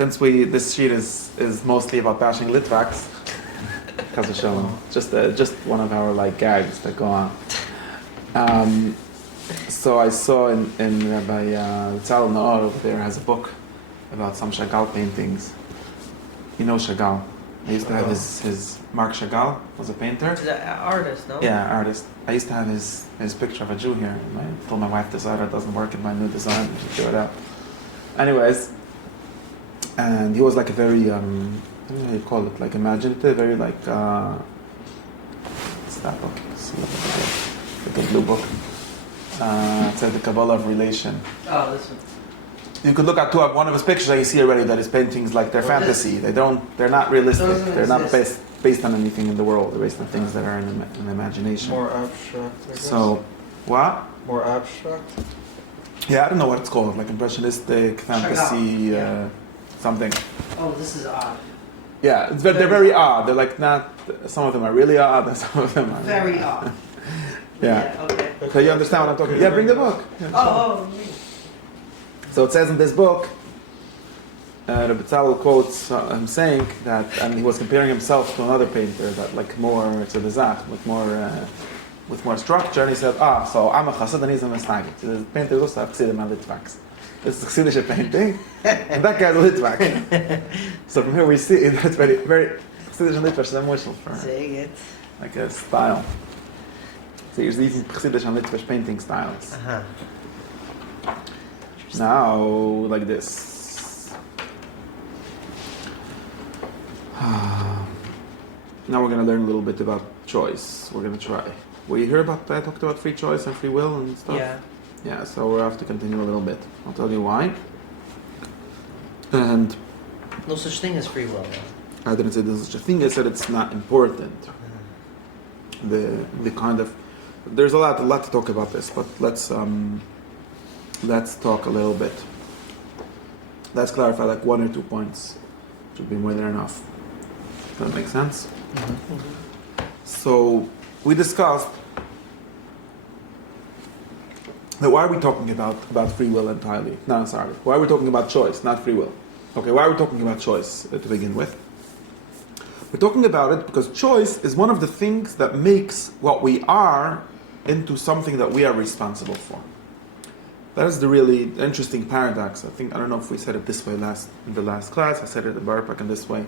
Since this sheet is mostly about bashing Litvaks, just one of our like gags that go on. So I saw in Rabbi Tzal Naor over there has a book about some Chagall paintings. You know Chagall. I used to have his Marc Chagall was a painter. He's an artist, no? Yeah, artist. I used to have his picture of a Jew here. I told my wife this art doesn't work in my new design. We should throw it out. Anyways, and he was like a very I don't know how you call it, like imaginative, very like what's that book? Like a blue book. It says the Kabbalah of Relation. Oh, this one. You could look at one of his pictures and you see already that his paintings like they're fantasy. They're not realistic. They're not based on anything in the world. They're based on things that are in the imagination. More abstract, I guess. So, what? More abstract? Yeah, I don't know what it's called. Like impressionistic, fantasy, something. Oh, this is odd. Yeah, they're very odd. They're like not. Some of them are really odd, and some of them are very odd. Yeah. Okay. So you understand what I'm talking about? Yeah, bring the book. Yeah, Oh. So it says in this book, Rabbi Tzal quotes him saying that, and he was comparing himself to another painter that like more to the Zach, with more structure, and he said, so I'm a chassid and he's a mesnagit. The painter is also a chassidim and litvaks. This is a chassidish painting, and that guy's a litvak. So from here we see that's very, very chassidish and litvak is a mushel for Saying it. like a style. So here's these chassidish and litvak painting styles. Uh-huh. Now, like this. Now we're going to learn a little bit about choice. We're going to try. Will you hear about that? I talked about free choice and free will and stuff? Yeah. Yeah, so we'll have to continue a little bit. I'll tell you why. And No such thing as free will. I didn't say there's such a thing. I said it's not important. The kind of... There's a lot to talk about this, but let's talk a little bit. Let's clarify like 1 or 2 points. Should be more than enough. Does that make sense? Mm-hmm. So we discussed that why are we talking about free will entirely? No, sorry. Why are we talking about choice, not free will? Okay, why are we talking about choice to begin with? We're talking about it because choice is one of the things that makes what we are into something that we are responsible for. That is the really interesting paradox. I don't know if we said it this way in the last class. I said it at Barpak in this way.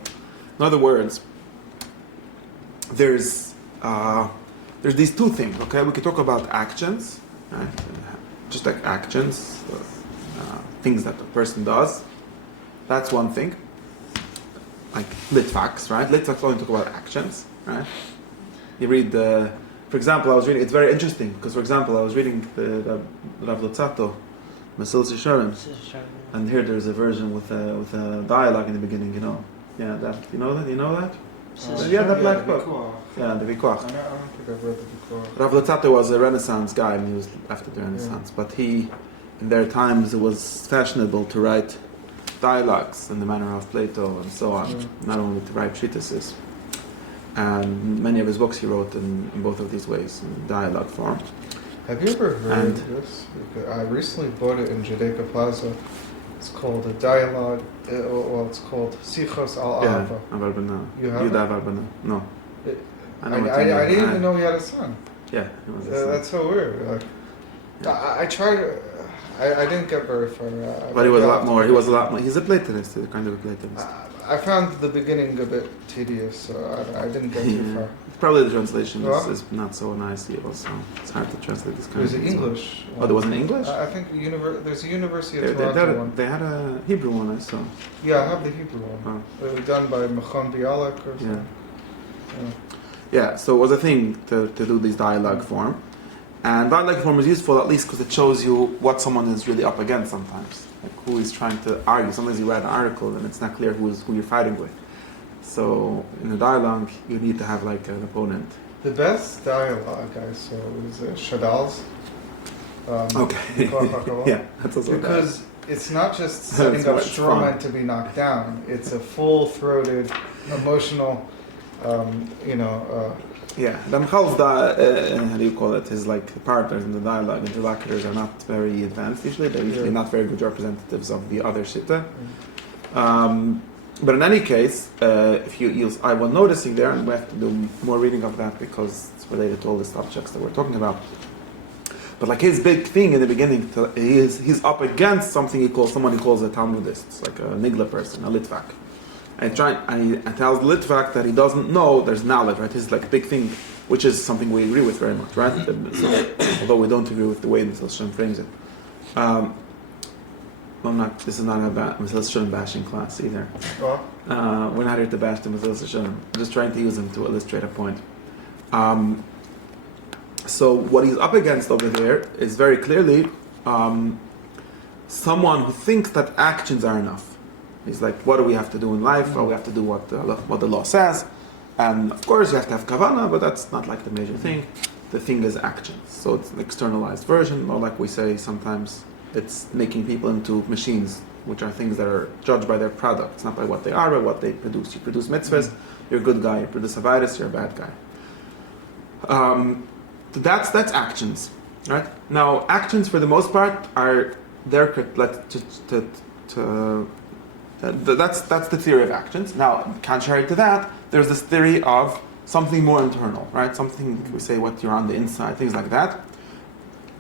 In other words, there's these two things. Okay, we could talk about actions, right? Just like actions, things that a person does. That's one thing. Like litvaks, right? Litvaks only talk about actions, right? You read for example, I was reading. It's very interesting because, for example, I was reading the Rav Lotzato, Mesil Sisharim, and here there's a version with a dialogue in the beginning. Yeah, that you know that. Yeah, that black book. Yeah, the Vikuach. I don't think I've read the Vikuach. Rav Lotzato was a Renaissance guy, and he was after the Renaissance. Yeah. But in their times, it was fashionable to write dialogues in the manner of Plato and so on, not only to write treatises. And many of his books he wrote in both of these ways, in dialogue form. Have you ever heard this? Because I recently bought it in Judaica Plaza. It's called a dialogue. It's called Sichos al Ahava. You have it? No. I didn't even know he had a son. Yeah, he was a son. That's so weird. I tried. I didn't get very far. But he was a lot more. He's a Platonist, kind of a Platonist. I found the beginning a bit tedious, so I didn't get too far. Probably the translation is not so nice also. It's hard to translate this kind of thing. There's an English one. Oh, there was an English? I think there's a University of Toronto one. They had a Hebrew one, I saw. Yeah, I have the Hebrew one. It was done by Mechon Bialik or something. Yeah, so it was a thing to do this dialogue form. And dialogue form is useful at least because it shows you what someone is really up against sometimes. Like who is trying to argue. Sometimes you write an article and it's not clear who you're fighting with. So in a dialogue, you need to have like an opponent. The best dialogue I saw was Shadal's. Okay. Yeah, that's also because it's not just setting up straw men to be knocked down. It's a full-throated, emotional, Yeah, the Michal's, how do you call it, his like partners in the dialogue, interlocutors are not very advanced usually. They're usually not very good representatives of the other Shitta. But in any case, if I was noticing there, and we have to do more reading of that because it's related to all the subjects that we're talking about. But like his big thing in the beginning, he's up against someone he calls a Talmudist, it's like a Nigla person, a Litvak. And he tells the Litvak that he doesn't know there's knowledge, right? His like big thing, which is something we agree with very much, right? So, although we don't agree with the way Mr. Shem frames it. This is not a Mr. Shem bashing class either. We're not here to bash the Mr. Shem. I'm just trying to use him to illustrate a point. So what he's up against over there is very clearly someone who thinks that actions are enough. He's like, what do we have to do in life? Well, we have to do what the law says. And of course you have to have kavanah, but that's not like the major thing. The thing is actions. So it's an externalized version, or like we say sometimes, it's making people into machines, which are things that are judged by their products, not by what they are, but what they produce. You produce mitzvahs, you're a good guy. You produce a virus, you're a bad guy. That's actions, right? Now, actions for the most part are there. That's the theory of actions. Now, contrary to that, there's this theory of something more internal, right? Something we say what you're on the inside, things like that.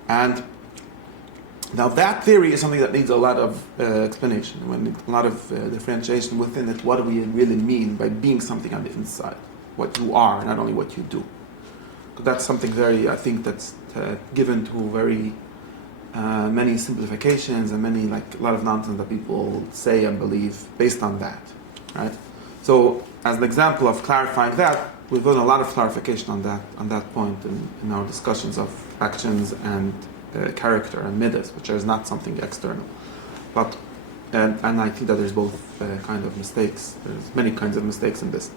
And now that theory is something that needs a lot of explanation, a lot of differentiation within it. What do we really mean by being something on the inside? What you are, not only what you do. That's something very, I think, that's given to very many simplifications and a lot of nonsense that people say and believe based on that, right? So, as an example of clarifying that, we've done a lot of clarification on that point in our discussions of actions and character and midas, which is not something external, but and I think that there's both kind of mistakes. There's many kinds of mistakes in this.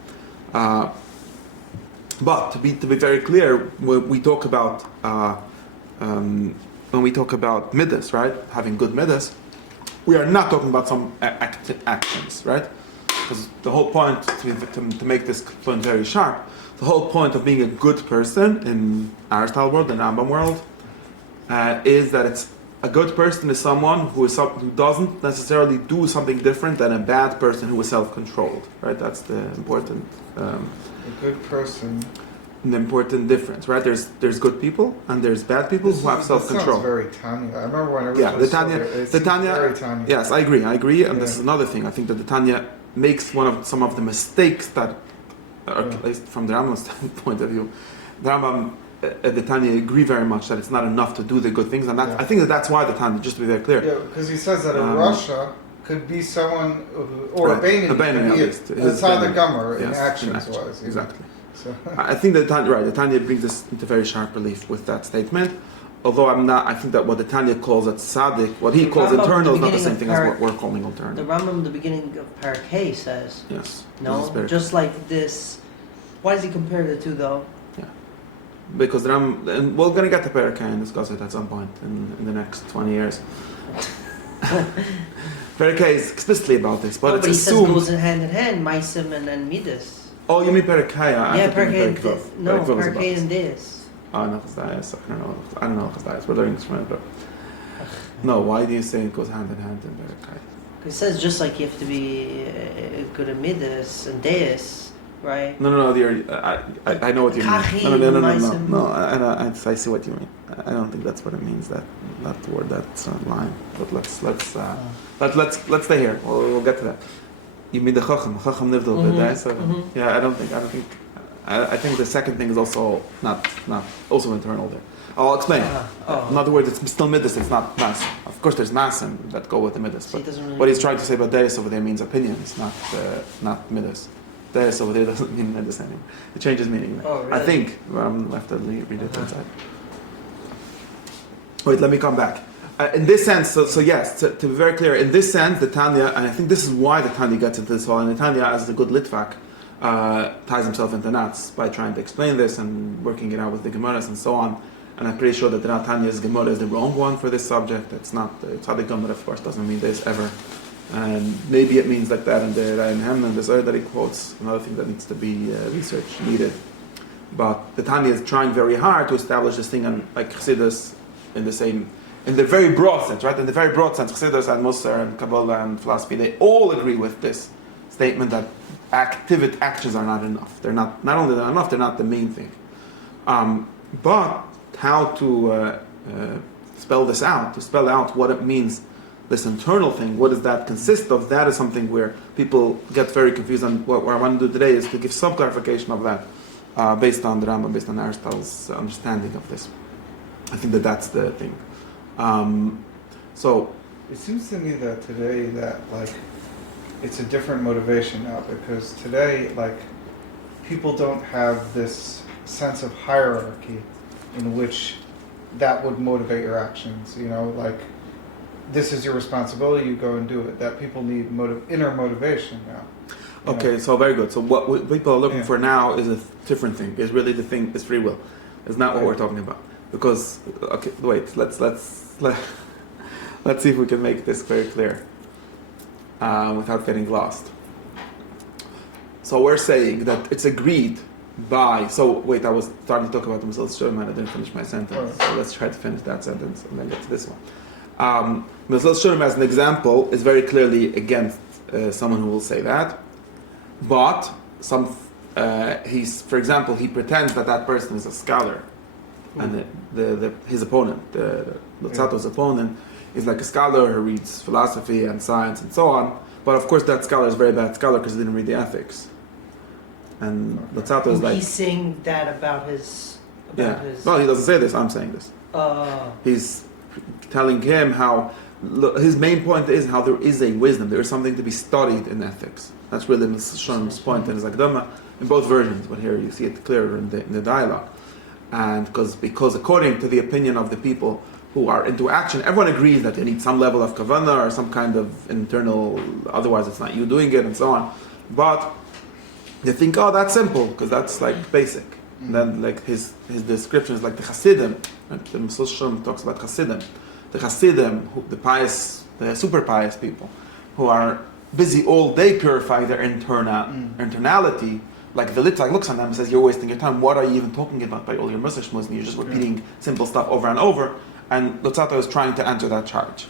But to be very clear, when we talk about midas, right, having good midas, we are not talking about some actions, right? Because the whole point, to make this point very sharp, the whole point of being a good person in Aristotle world, the Rambam world, is that it's a good person is someone who doesn't necessarily do something different than a bad person who is self-controlled, right? That's the important. A good person. The important difference, right? There's good people and there's bad people who have self-control. Sounds very Tanya. I remember when I the Tanya. Very Tanya. Yes, I agree, and this is another thing. I think that the Tanya makes some of the mistakes that, at least from the Rambam's point of view, the Rambam, the Tanya agree very much that it's not enough to do the good things, and I think that's why the Tanya, just to be very clear. Yeah, because he says that in Russia could be someone, or a Bainani, could be a Tzaddik Gomer in actions-wise. Exactly. So. I think that the Tanya brings this into very sharp relief with that statement. Although I think that what the Tanya calls at tzaddik, what he calls internal, is not the same thing as what we're calling alternative. The Rambam, the beginning of Parakeh says, yes, no, just like this. Why does he compare the two though? Yeah, because the Rambam, and we're going to get to Parakeh and discuss it at some point in the next 20 years. Parakeh is explicitly about this, but it's assumed. But he says it goes hand in hand, Maisim and Midas. Oh, you mean Parakeh? Yeah, Parakeh and this. I don't know Chazdayas. We're learning from it, but no. Why do you say it goes hand in hand in Parakeh? It says just like you have to be good at Midas and Deis, right? No. I know what you mean. No. I see what you mean. I don't think that's what it means. That word, that line. But let's stay here. We'll get to that. You mean the Chacham Nivdal Deis? Yeah, I don't think. I think the second thing is also not also internal there. I'll explain. In other words, it's still midas. It's not nas. Of course, there's nasim that go with the midas. But what he's trying to say about deis over there means opinions, not midas. Deis over there doesn't mean midas anymore. It changes meaning. Oh, really? I think. I'm left to read it inside. Wait, let me come back. In this sense, so yes, to be very clear, in this sense, the Tanya, and I think this is why the Tanya gets into this whole, and the Tanya, as a good Litvak, ties himself into knots by trying to explain this and working it out with the Gemaras and so on. And I'm pretty sure that the Tanya's Gemara is the wrong one for this subject. It's not. Tzaddik Gomer, of course, doesn't mean this ever. And maybe it means like that in the Ryan Hamlin, this other that he quotes, another thing that needs to be research needed. But the Tanya is trying very hard to establish this thing on like Chassidus in the same in the very broad sense, right? In the very broad sense, Chassidus and Musar and Kabbalah and philosophy, they all agree with this statement that actions are not enough. They're not only they're enough, they're not the main thing. But how to spell this out, to spell out what it means, this internal thing, what does that consist of, that is something where people get very confused. And what I want to do today is to give some clarification of that based on the Rambam, based on Aristotle's understanding of this. I think that's the thing. So it seems to me that today that like it's a different motivation now, because today like people don't have this sense of hierarchy in which that would motivate your actions. You know, like this is your responsibility, you go and do it. That people need inner motivation now. Okay, so very good. So what people are looking for now is a different thing. Is really the thing is free will. It's not what we're talking about. Because okay, wait. Let's see if we can make this very clear without getting lost. So we're saying that it's agreed by. So wait, I was starting to talk about the Mesilas Yesharim and I didn't finish my sentence. So let's try to finish that sentence and then get to this one. Mesilas Yesharim, as an example, is very clearly against someone who will say that. But for example, he pretends that person is a scholar, and his opponent, Luzzato's opponent, is like a scholar who reads philosophy and science and so on. But of course, that scholar is a very bad scholar because he didn't read the ethics. And Luzzato is like he's saying that about his. No, he doesn't say this. I'm saying this. He's telling him how his main point is how there is a wisdom. There is something to be studied in ethics. That's really Mesilas Yesharim's point in his Akdama in both versions, but here you see it clearer in the dialogue. And because according to the opinion of the people who are into action, everyone agrees that they need some level of kavanah or some kind of internal, otherwise it's not you doing it and so on. But they think, oh, that's simple, because that's like basic. And then like his description is like the Hasidim, and the Mesilas Yesharim talks about Hasidim. The Hasidim, the pious, the super pious people, who are busy all day purifying their internality, like the Litzak looks on them and says, you're wasting your time. What are you even talking about by all your Muslims? You're just repeating simple stuff over and over. And Luzzato is trying to answer that charge.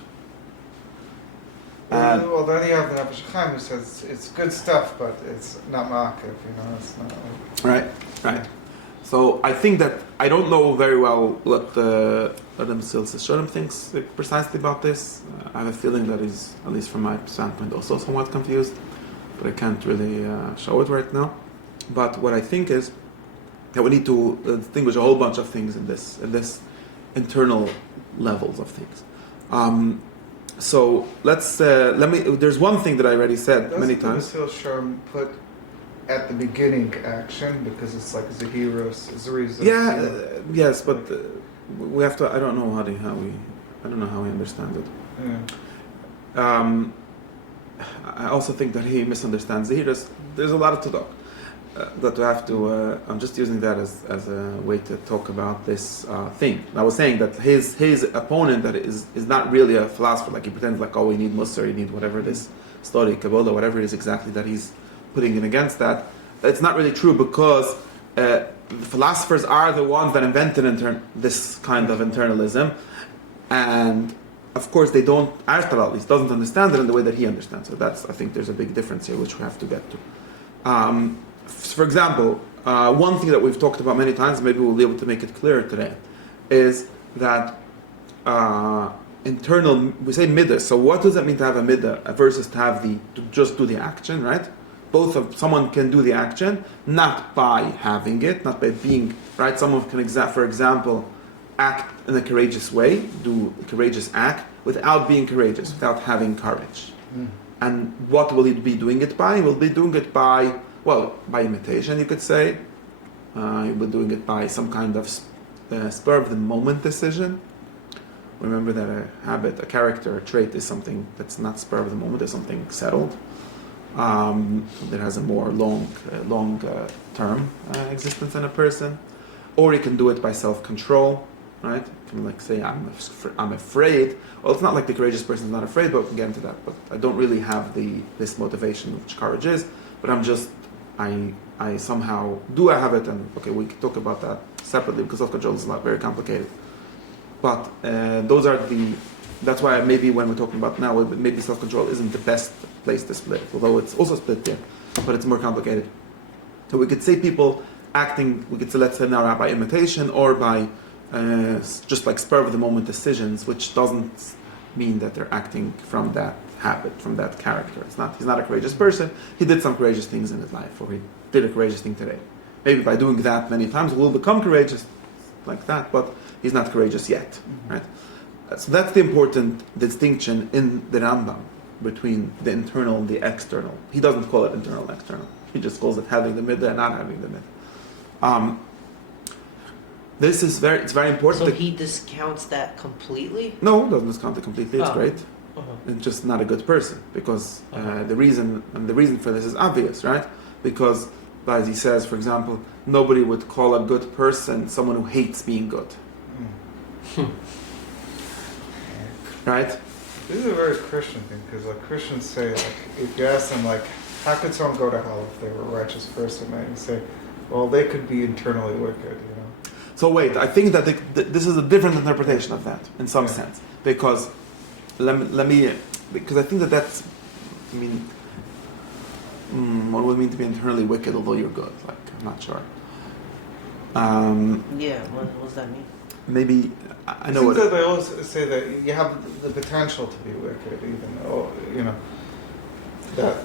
Well, then you have the Nefesh Chaim who says it's good stuff, but it's not ma'akev, it's not... Right. So I think that, I don't know very well what the Mesilas Yesharim thinks precisely about this. I have a feeling that he's, at least from my standpoint, also somewhat confused, but I can't really show it right now. But what I think is that we need to distinguish a whole bunch of things in this internal levels of things. So there's one thing that I already said many times. Does Mesilas Yesharim put at the beginning action because it's like Zahiros, Zeriz? Yes, but we have to. I don't know how he understands it. Yeah. I also think that he misunderstands Zahiros. There's a lot to talk. That we have to. I'm just using that as a way to talk about this thing. I was saying that his opponent that is not really a philosopher. Like he pretends like, oh, we need Musar, you need whatever this study, Kabbalah, whatever it is exactly that he's putting in against that. It's not really true because the philosophers are the ones that invented this kind of internalism, and of course they don't. Aristotle at least doesn't understand it in the way that he understands it. I think there's a big difference here, which we have to get to. For example, one thing that we've talked about many times, maybe we'll be able to make it clearer today, is that internal, we say midah, so what does it mean to have a midah versus to just do the action, right? Someone can do the action, not by having it, not by being, right? Someone can, for example, act in a courageous way, do a courageous act, without being courageous, without having courage. And what will he be doing it by? He will be doing it by imitation, you could say. He'll be doing it by some kind of spur of the moment decision. Remember that a habit, a character, a trait is something that's not spur of the moment, it's something settled. That has a more long term existence in a person. Or he can do it by self-control, right? You can like say, I'm afraid. Well, it's not like the courageous person is not afraid, but we can get into that. But I don't really have this motivation, which courage is. But I somehow do have it, and okay, we can talk about that separately because self-control is very complicated. But those are that's why maybe when we're talking about now, maybe self-control isn't the best place to split, although it's also split there, but it's more complicated. So we could say people acting, we could say, let's say now by imitation or by just like spur of the moment decisions, which doesn't mean that they're acting from that habit, from that character. He's not a courageous person. He did some courageous things in his life, or he did a courageous thing today. Maybe by doing that many times, we'll become courageous like that, but he's not courageous yet, right? So that's the important distinction in the Rambam between the internal and the external. He doesn't call it internal and external. He just calls it having the midah and not having the midah. It's very important. So he discounts that completely? No, doesn't discount it completely. It's great. Uh-huh. It's just not a good person because the reason for this is obvious, right? Because as he says, for example, nobody would call a good person someone who hates being good. Right? This is a very Christian thing because like Christians say, like if you ask them like, how could someone go to hell if they were a righteous person? And you say, well, they could be internally wicked, you know. So wait, I think that this is a different interpretation of that in some sense because because I think that's, I mean, what would it mean to be internally wicked although you're good? Like, I'm not sure. What does that mean? Maybe, I know what... They always say that you have the potential to be wicked, even though, you know, that...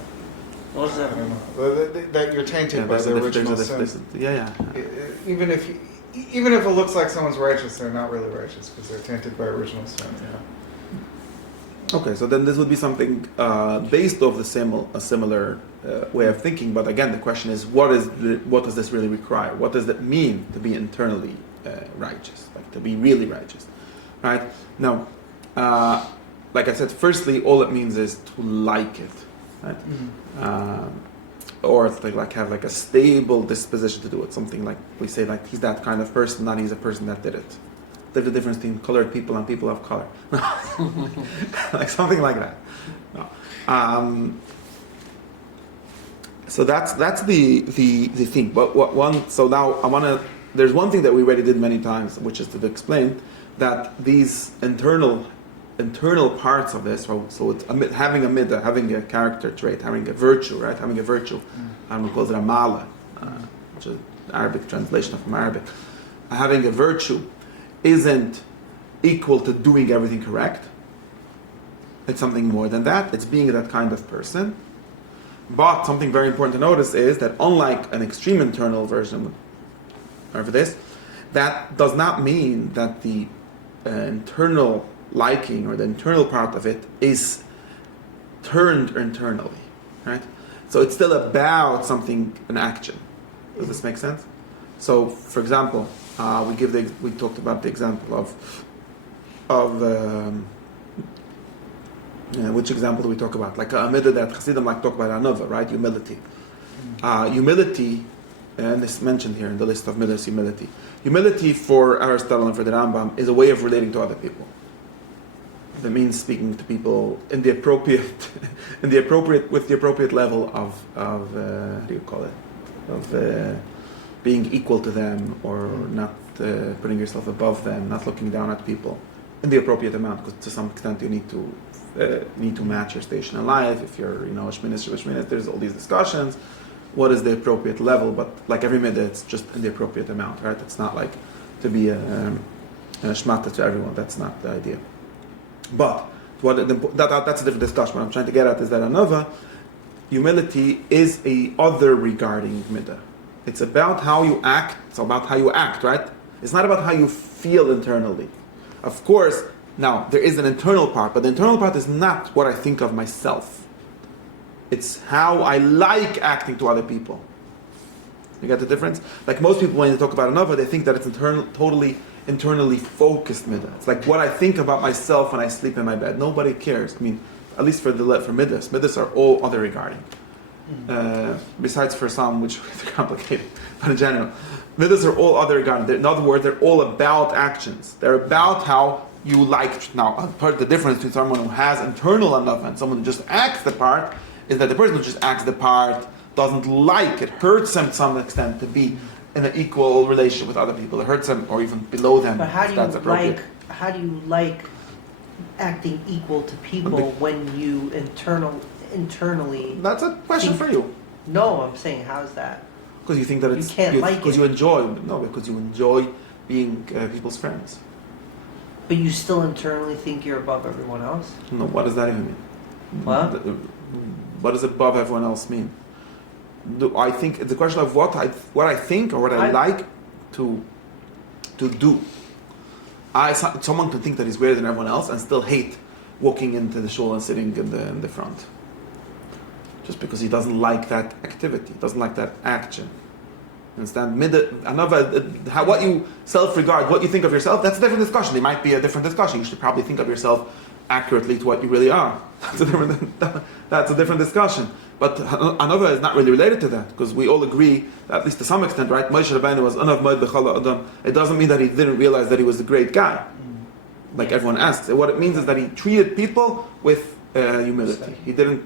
What does that mean? That you're tainted by the original sin. Even if it looks like someone's righteous, they're not really righteous because they're tainted by original sin, you know. Okay, so then this would be something based off a similar way of thinking. But again, the question is, what does this really require? What does it mean to be internally righteous, like to be really righteous, right? Now, like I said, firstly, all it means is to like it, right? Or to like have like a stable disposition to do it. Something like we say, like he's that kind of person, not he's a person that did it. There's the difference between colored people and people of color. Like something like that. No. So that's the thing. But so now there's one thing that we already did many times, which is to explain that these internal parts of this, so it's having a midah, having a character trait, having a virtue, right? Having a virtue. I'm going to call it a mala, which is the Arabic translation from Arabic. Having a virtue isn't equal to doing everything correct. It's something more than that. It's being that kind of person. But something very important to notice is that unlike an extreme internal version of this, that does not mean that the internal liking or the internal part of it is turned internally, right? So it's still about something, an action. Does this make sense? So, for example, we talked about the example of which example do we talk about? Like a midah that Hasidim like talk about another, right? Humility. Humility, and it's mentioned here in the list of midahs, humility. Humility for Aristotle and for the Rambam is a way of relating to other people. That means speaking to people with the appropriate level of how do you call it? Of being equal to them, or not putting yourself above them, not looking down at people in the appropriate amount, because to some extent you need to match your station in life. If you're, Shminis, there's all these discussions. What is the appropriate level? But like every midah, it's just in the appropriate amount, right? It's not like to be a shmata to everyone. That's not the idea. But that's a different discussion. What I'm trying to get at is that another humility is a other regarding midah. It's about how you act. It's about how you act, right? It's not about how you feel internally. Of course, now there is an internal part, but the internal part is not what I think of myself. It's how I like acting to other people. You get the difference? Like most people, when they talk about another, they think that it's totally internally focused midah. It's like what I think about myself when I sleep in my bed. Nobody cares. I mean, at least for middas. Middas are all other regarding. Besides for some, which are complicated, but in general, middas are all other regarding. In other words, they're all about actions. They're about how you like. Now, part of the difference between someone who has internal enough and someone who just acts the part is that the person who just acts the part doesn't like it, hurts them to some extent to be in an equal relationship with other people. It hurts them, or even below them. But how do you like how do you like acting equal to people when you internally? That's a question for you. No, I'm saying, how's that? Because you think that it's... You can't like it. Because you enjoy... No, because you enjoy being people's friends. But you still internally think you're above everyone else? No, what does that even mean? What? What does above everyone else mean? I think it's a question of what I think or what I like to do. Someone can think that he's greater than everyone else and still hate walking into the shul and sitting in the front. Just because he doesn't like that activity, doesn't like that action. Understand? What you self-regard, what you think of yourself, that's a different discussion. It might be a different discussion. You should probably think of yourself accurately to what you really are. That's a different discussion. But another is not really related to that, because we all agree, at least to some extent, right? Moshe Rabbeinu was anav moed b'chol adam. It doesn't mean that he didn't realize that he was a great guy, like everyone asks. What it means is that he treated people with humility. He didn't,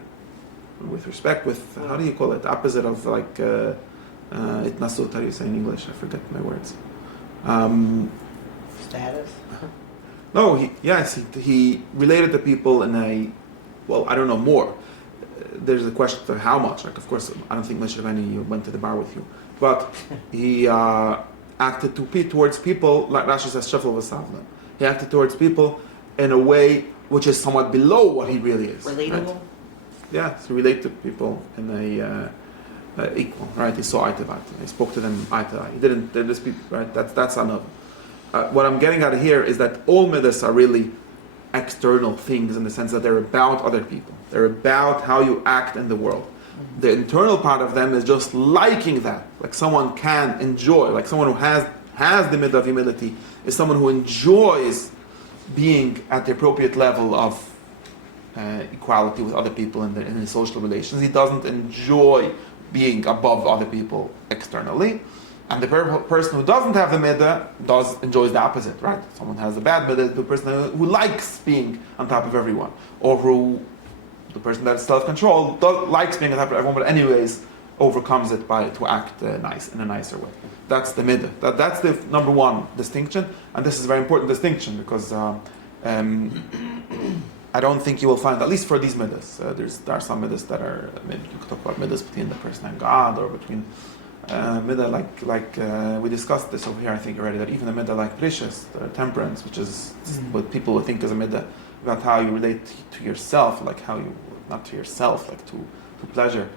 with respect, with, how do you call it? The opposite of like itnasut. How do you say in English? I forget my words. Status? No, he related to people in a, well, I don't know, more. There's a question of how much. Like, of course, I don't think Moshe Rabbeinu went to the bar with you, but he acted towards people, like Rashi says, shafal v'savla. He acted towards people in a way which is somewhat below what he really is. Relatable? Right? Yeah, to relate to people in a equal, right? He saw eye to eye. He spoke to them eye to eye. He didn't dispute, right? That's another. What I'm getting at here is that all midas are really external things in the sense that they're about other people. They're about how you act in the world. The internal part of them is just liking that. Like someone can enjoy, like someone who has the midah of humility is someone who enjoys being at the appropriate level of equality with other people in his social relations. He doesn't enjoy being above other people externally. And the person who doesn't have the midah enjoys the opposite, right? Someone has a bad midah, the person who likes being on top of everyone, or the person that's self-controlled likes being on top of everyone, but anyways overcomes it to act nice in a nicer way. That's the midah. That's the number one distinction, and this is a very important distinction because I don't think you will find, at least for these middas, there are some middas that are, maybe you could talk about middas between the person and God, or between midah like we discussed this over here, I think already, that even a midah like precious, temperance, which is what people would think is a midah, about how you relate to yourself, like how you, not to yourself, like to pleasure,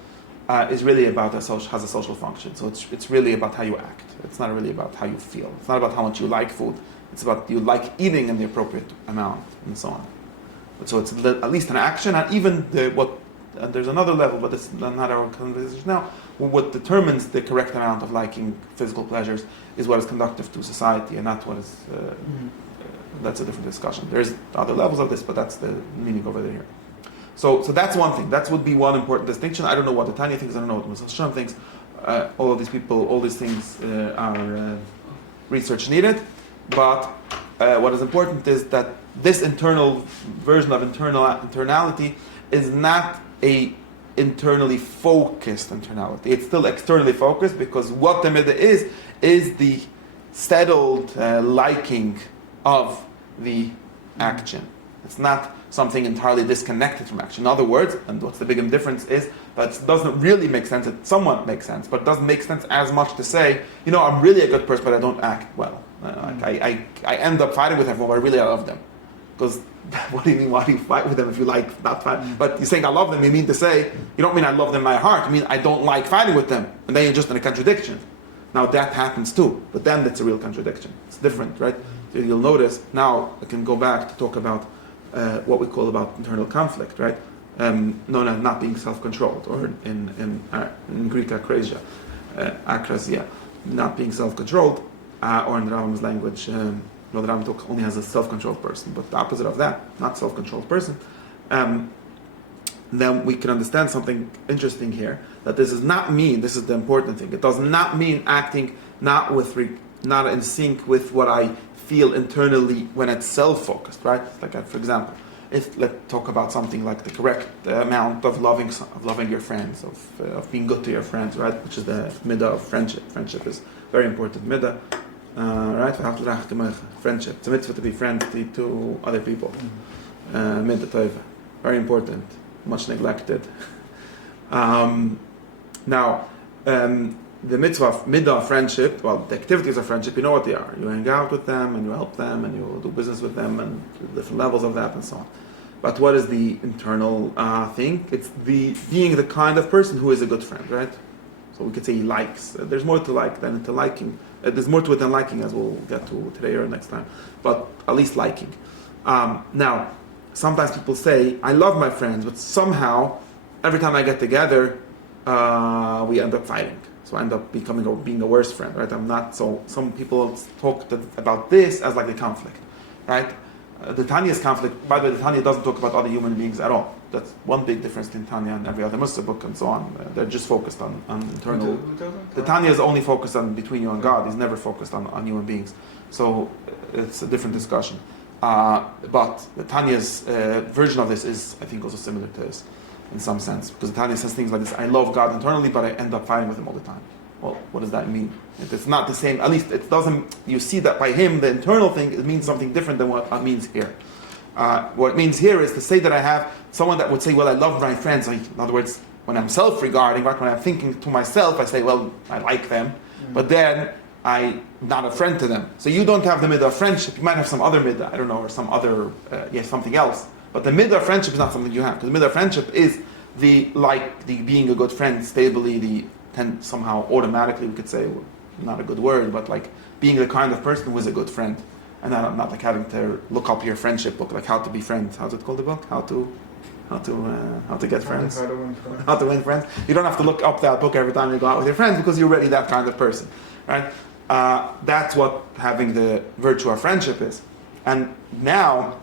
is really about has a social function. So it's really about how you act. It's not really about how you feel. It's not about how much you like food. It's about you like eating in the appropriate amount, and so on. So it's at least an action, and even there's another level, but it's not our conversation now. What determines the correct amount of liking physical pleasures is what is conductive to society, and not what is. That's a different discussion. There's other levels of this, but that's the meaning over there. So that's one thing. That would be one important distinction. I don't know what the Tanya thinks. I don't know what the Moshe Hashem thinks. All of these people, all these things are research needed. But what is important is that this internal version of internality is not a internally focused internality. It's still externally focused, because what the midah is the settled liking of the action. It's not something entirely disconnected from action. In other words, and what's the big difference is that it doesn't really make sense. It somewhat makes sense, but it doesn't make sense as much to say, I'm really a good person, but I don't act well. I end up fighting with everyone, but really I love them. Because what do you mean, why do you fight with them if you like not fighting? But you're saying I love them, you mean to say, you don't mean I love them in my heart, you mean I don't like fighting with them. And then you're just in a contradiction. Now that happens too, but then that's a real contradiction. It's different, right? So you'll notice, now I can go back to talk about what we call about internal conflict, right? Not being self-controlled, or in Greek akrasia, not being self-controlled, or in the Rambam's language, the Rambam only has a self-controlled person, but the opposite of that, not self-controlled person, then we can understand something interesting here, that this does not mean, this is the important thing, it does not mean acting not in sync with what I feel internally when it's self-focused, right? Like, for example, let's talk about something like the correct amount of loving your friends, of being good to your friends, right? Which is the midah of friendship. Friendship is very important midah. Right? Friendship. It's a mitzvah to be friendly to other people. Very important. Much neglected. Now, the mitzvah of midah of friendship, well, the activities of friendship, you know what they are. You hang out with them, and you help them, and you do business with them, and different levels of that, and so on. But what is the internal thing? It's the being the kind of person who is a good friend, right? So we could say he likes. There's more to like than to liking. There's more to it than liking, as we'll get to today or next time. But at least liking. Now, sometimes people say, I love my friends, but somehow, every time I get together, we end up fighting. So I end up being a worse friend, right? I'm not, so some people talk about this as like a conflict, right? The Tanya's conflict, by the way, the Tanya doesn't talk about other human beings at all. That's one big difference in Tanya and every other Muslim book and so on. They're just focused on internal. The Tanya is only focused on between you and God. He's never focused on human beings. So it's a different discussion. But the Tanya's version of this is, I think, also similar to this in some sense. Because the Tanya says things like this, I love God internally, but I end up fighting with him all the time. Well, what does that mean? It's not the same, at least it doesn't, you see that by him, the internal thing, it means something different than what it means here. What it means here is to say that I have someone that would say, well, I love my friends. In other words, when I'm self-regarding, right, when I'm thinking to myself, I say, well, I like them, but then I'm not a friend to them. So you don't have the midah of friendship. You might have some other midah, I don't know, or some other, something else. But the midah of friendship is not something you have. Because the midah of friendship is the being a good friend, stably, somehow automatically, we could say, well, not a good word, but like being the kind of person who is a good friend. And not like having to look up your friendship book, like how to be friends. How's it called, the book? How to get friends. How to win friends. You don't have to look up that book every time you go out with your friends because you're already that kind of person, right? That's what having the virtue of friendship is. And now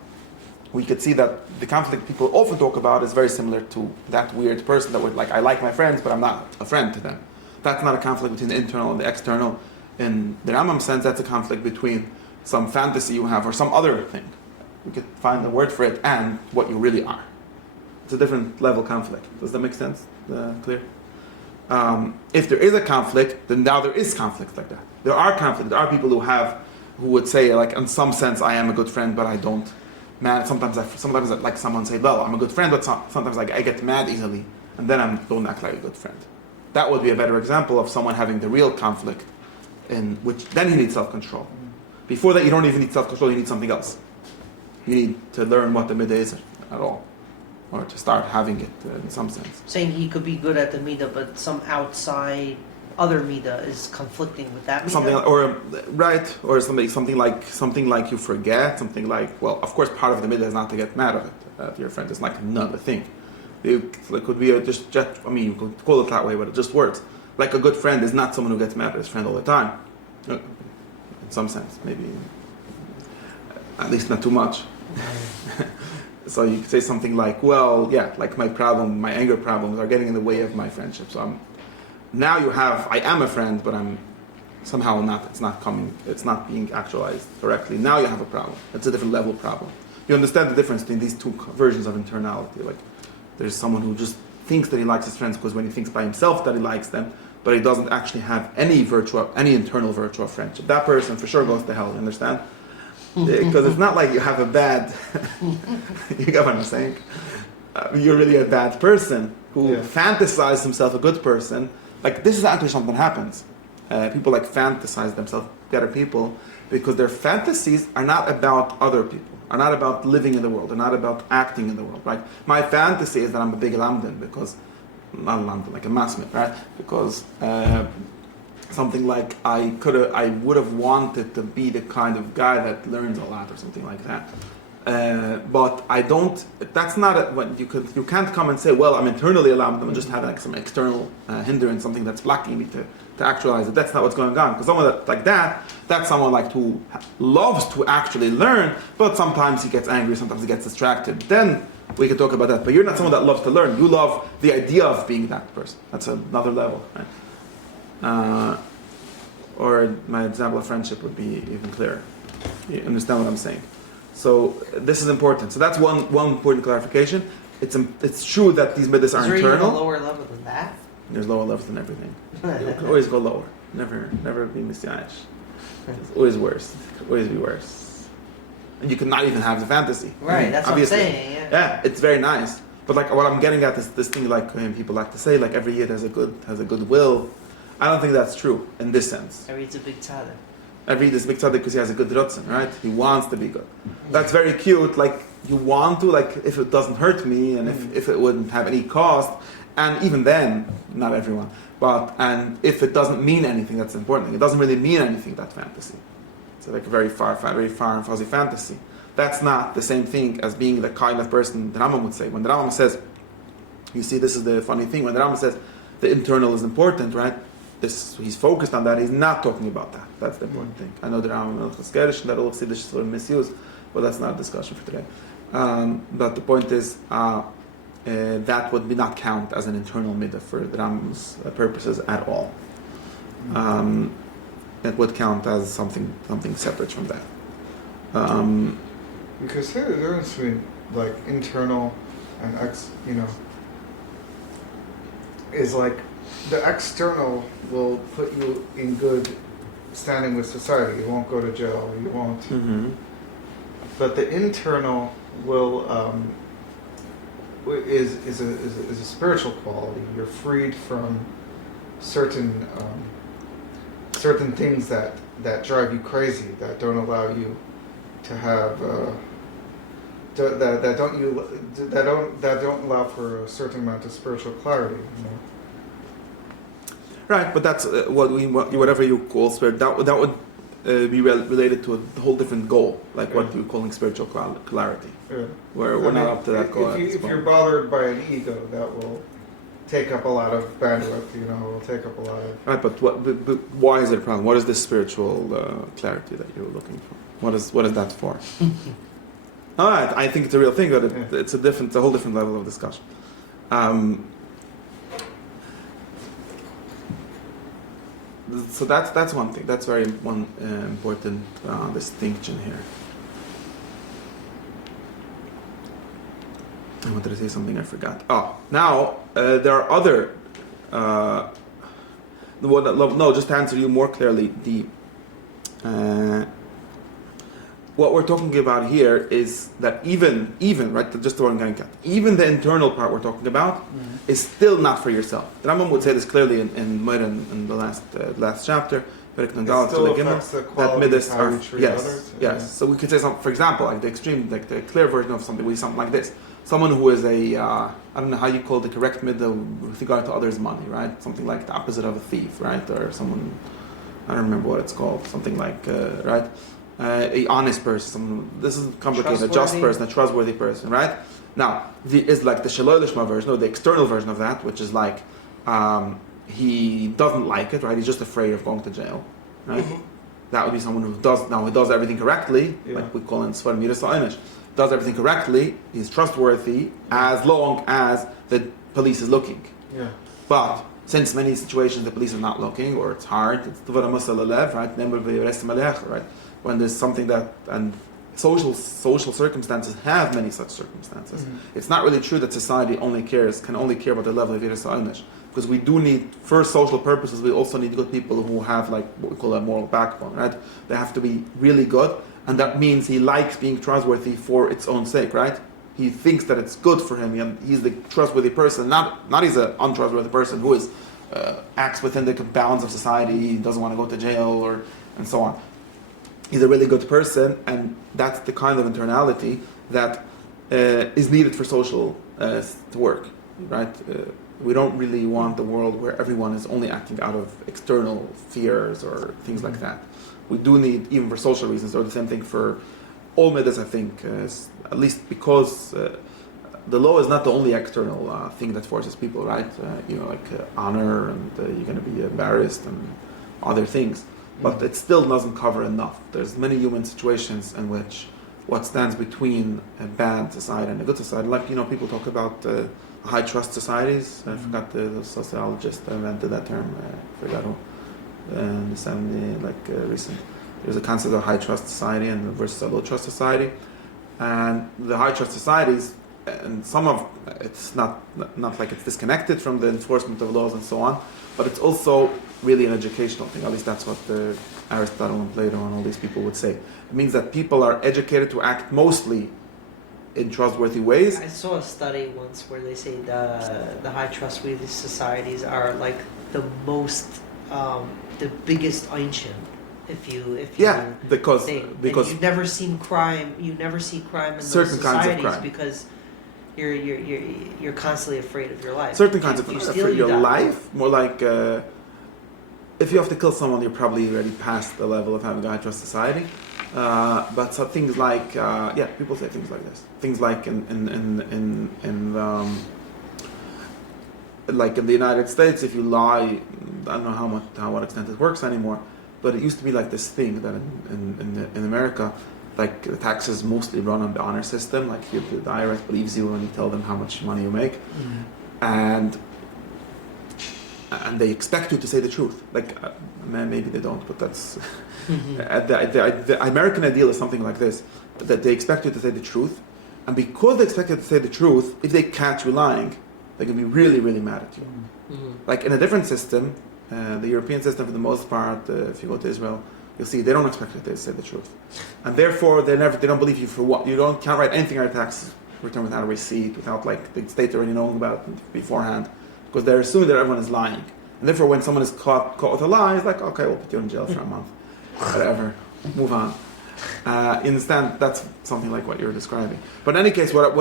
we could see that the conflict people often talk about is very similar to that weird person that would like, I like my friends, but I'm not a friend to them. That's not a conflict between the internal and the external. In the Rambam sense, that's a conflict between some fantasy you have or some other thing. We could find a word for it and what you really are. It's a different level conflict. Does that make sense? Clear? If there is a conflict, then now there is conflict like that. There are conflicts. There are people who would say, like, in some sense, I am a good friend, but I don't. Man, sometimes like someone say, well, I'm a good friend, but sometimes like I get mad easily, and then I don't act like a good friend. That would be a better example of someone having the real conflict, in which then you need self-control. Before that, you don't even need self-control, you need something else. You need to learn what the midah is at all, or to start having it in some sense. Saying he could be good at the midah, but some outside other midah is conflicting with that midah? Something like you forget, something like, well, of course, part of the midah is not to get mad at it, at your friend. It's like another thing. It could be you could call it that way, but it just works. Like a good friend is not someone who gets mad at his friend all the time. In some sense, maybe. At least not too much. So you could say something like, well, yeah, like my anger problems are getting in the way of my friendship. So I am a friend, but I'm somehow not, it's not being actualized correctly. Now you have a problem. It's a different level problem. You understand the difference between these two versions of internality. Like, there's someone who just thinks that he likes his friends because when he thinks by himself that he likes them, but he doesn't actually have any internal virtue of friendship. That person for sure goes to hell, you understand? Because it's not like you have a bad, you get what I'm saying? You're really a bad person who fantasizes himself a good person. Like, this is actually something that happens. People like fantasize themselves better people because their fantasies are not about other people, are not about living in the world, are not about acting in the world, right? My fantasy is that I'm a big lamdan because, not a lamdan, like a masmid, right? Because something like I would have wanted to be the kind of guy that learns a lot or something like that. But I don't. That's not what you can't come and say, well, I'm internally a lamdan and just have like some external hindrance, something that's blocking me to actualize it. That's not what's going on. Because someone that's someone like who loves to actually learn, but sometimes he gets angry, sometimes he gets distracted. Then we can talk about that. But you're not someone that loves to learn. You love the idea of being that person. That's another level, right? Or my example of friendship would be even clearer. You understand what I'm saying? So this is important. So that's one important clarification. It's true that these midas are internal. Is there even a lower level than that? There's lower levels than everything. You can always go lower. Never be messianish. It's always worse. It could always be worse. And you cannot even have the fantasy. Right, that's obviously. what I'm saying, yeah. Yeah, it's very nice. But like what I'm getting at is this thing like people like to say, like every Yid has a good will. I don't think that's true in this sense. Every Yid's a big tzaddik. Every Yid is big tzaddik because he has a good rotzen, right? He wants to be good. That's very cute. Like you want to, like if it doesn't hurt me and if it wouldn't have any cost, and even then, not everyone. And if it doesn't mean anything, that's the important thing. It doesn't really mean anything, that fantasy. It's like a very far and fuzzy fantasy. That's not the same thing as being the kind of person the Rambam would say. When the Rambam says, you see, this is the funny thing, when the Rambam says the internal is important, right? He's focused on that. He's not talking about that. That's the important thing. I know the Rambam is Gerish and that all of Siddish is sort of misused, but that's not a discussion for today. But the point is, that would not count as an internal midah for the Rambam's purposes at all. It would count as something separate from that. Because there's a difference between like internal and is like the external will put you in good standing with society. You won't go to jail. You won't. Mm-hmm. But the internal will is a spiritual quality. You're freed from certain things that drive you crazy, that don't allow you to have that don't allow for a certain amount of spiritual clarity. Right, but that's whatever you call spirit. That would be related to a whole different goal, like what you're calling spiritual clarity. Yeah. Where we're not up to that goal. If you're bothered by an ego, that will take up a lot of bandwidth. Will take up a lot of. Right, but why is it a problem? What is this spiritual clarity that you're looking for? What is that for? All right, I think it's a real thing, but it's a whole different level of discussion. So that's one thing. That's very important distinction here. I wanted to say something I forgot. Now there are other. Just to answer you more clearly, what we're talking about here is that even right, just the one I'm getting at, even the internal part we're talking about is still not for yourself. The Rambam would say this clearly in the last chapter. It still affects the quality of how you treat others. Yes. So we could say something, for example, like the clear version of something would be something like this. Someone who is I don't know how you call the correct middle with regard to others' money, right? Something like the opposite of a thief, right? Or someone, I don't remember what it's called. Something like, right? A honest person. This is complicated. A just person, a trustworthy person, right? Now, is like the Shaloi Lishma version, or the external version of that, which is like he doesn't like it, right? He's just afraid of going to jail, right? Mm-hmm. That would be someone who does everything correctly, like we call in Sfar Miras Ha'onish. Does everything correctly. He's trustworthy as long as the police is looking. Yeah. But since many situations the police are not looking, or it's hard, it's right? Right? When there's something and social circumstances have many such circumstances. Mm-hmm. It's not really true that society can only care about the level of Yiras Ha'onish, because we do need, for social purposes, we also need good people who have like what we call a moral backbone, right? They have to be really good, and that means he likes being trustworthy for its own sake, right? He thinks that it's good for him, and he's the trustworthy person, not he's an untrustworthy person who is acts within the bounds of society, he doesn't want to go to jail and so on. He's a really good person, and that's the kind of internality that is needed for social to work, right? We don't really want the world where everyone is only acting out of external fears or things like that. We do need, even for social reasons, or the same thing for all midas, I think, at least because the law is not the only external thing that forces people, right? Honor, and you're going to be embarrassed, and other things. But it still doesn't cover enough. There's many human situations in which what stands between a bad society and a good society, like, people talk about high trust societies. I forgot the sociologist that invented that term. I forgot who. In the 70s, recent. There's a concept of high trust society and versus a low trust society. And the high trust societies and some of it's not like it's disconnected from the enforcement of laws and so on, but it's also really an educational thing. At least that's what Aristotle and Plato and all these people would say. It means that people are educated to act mostly in trustworthy ways. I saw a study once where they say the high trustworthy societies are like the most the biggest Einstein. If you because you've never seen crime, you never see crime in certain those kinds societies of crime because you're constantly afraid of your life. Certain kinds of you for your life, more like if you have to kill someone, you're probably already past the level of having a high trust society. But some things like people say things like this. Things like like in the United States, if you lie, I don't know what extent it works anymore, but it used to be like this thing that in America, like the taxes mostly run on the honor system. Like the IRS believes you when you tell them how much money you make, and they expect you to say the truth. Like maybe they don't, but that's the American ideal is something like this: that they expect you to say the truth, and because they expect you to say the truth, if they catch you lying, they can be really, really mad at you. Like in a different system, the European system, for the most part, if you go to Israel, you'll see they don't expect you to say the truth, and therefore they don't believe you for what you can't write anything on a tax return without a receipt, without like the state already knowing about it beforehand, because they're assuming that everyone is lying, and therefore when someone is caught with a lie, it's like, okay, we'll put you in jail for a month, whatever, move on. You understand? That's something like what you're describing. But in any case, what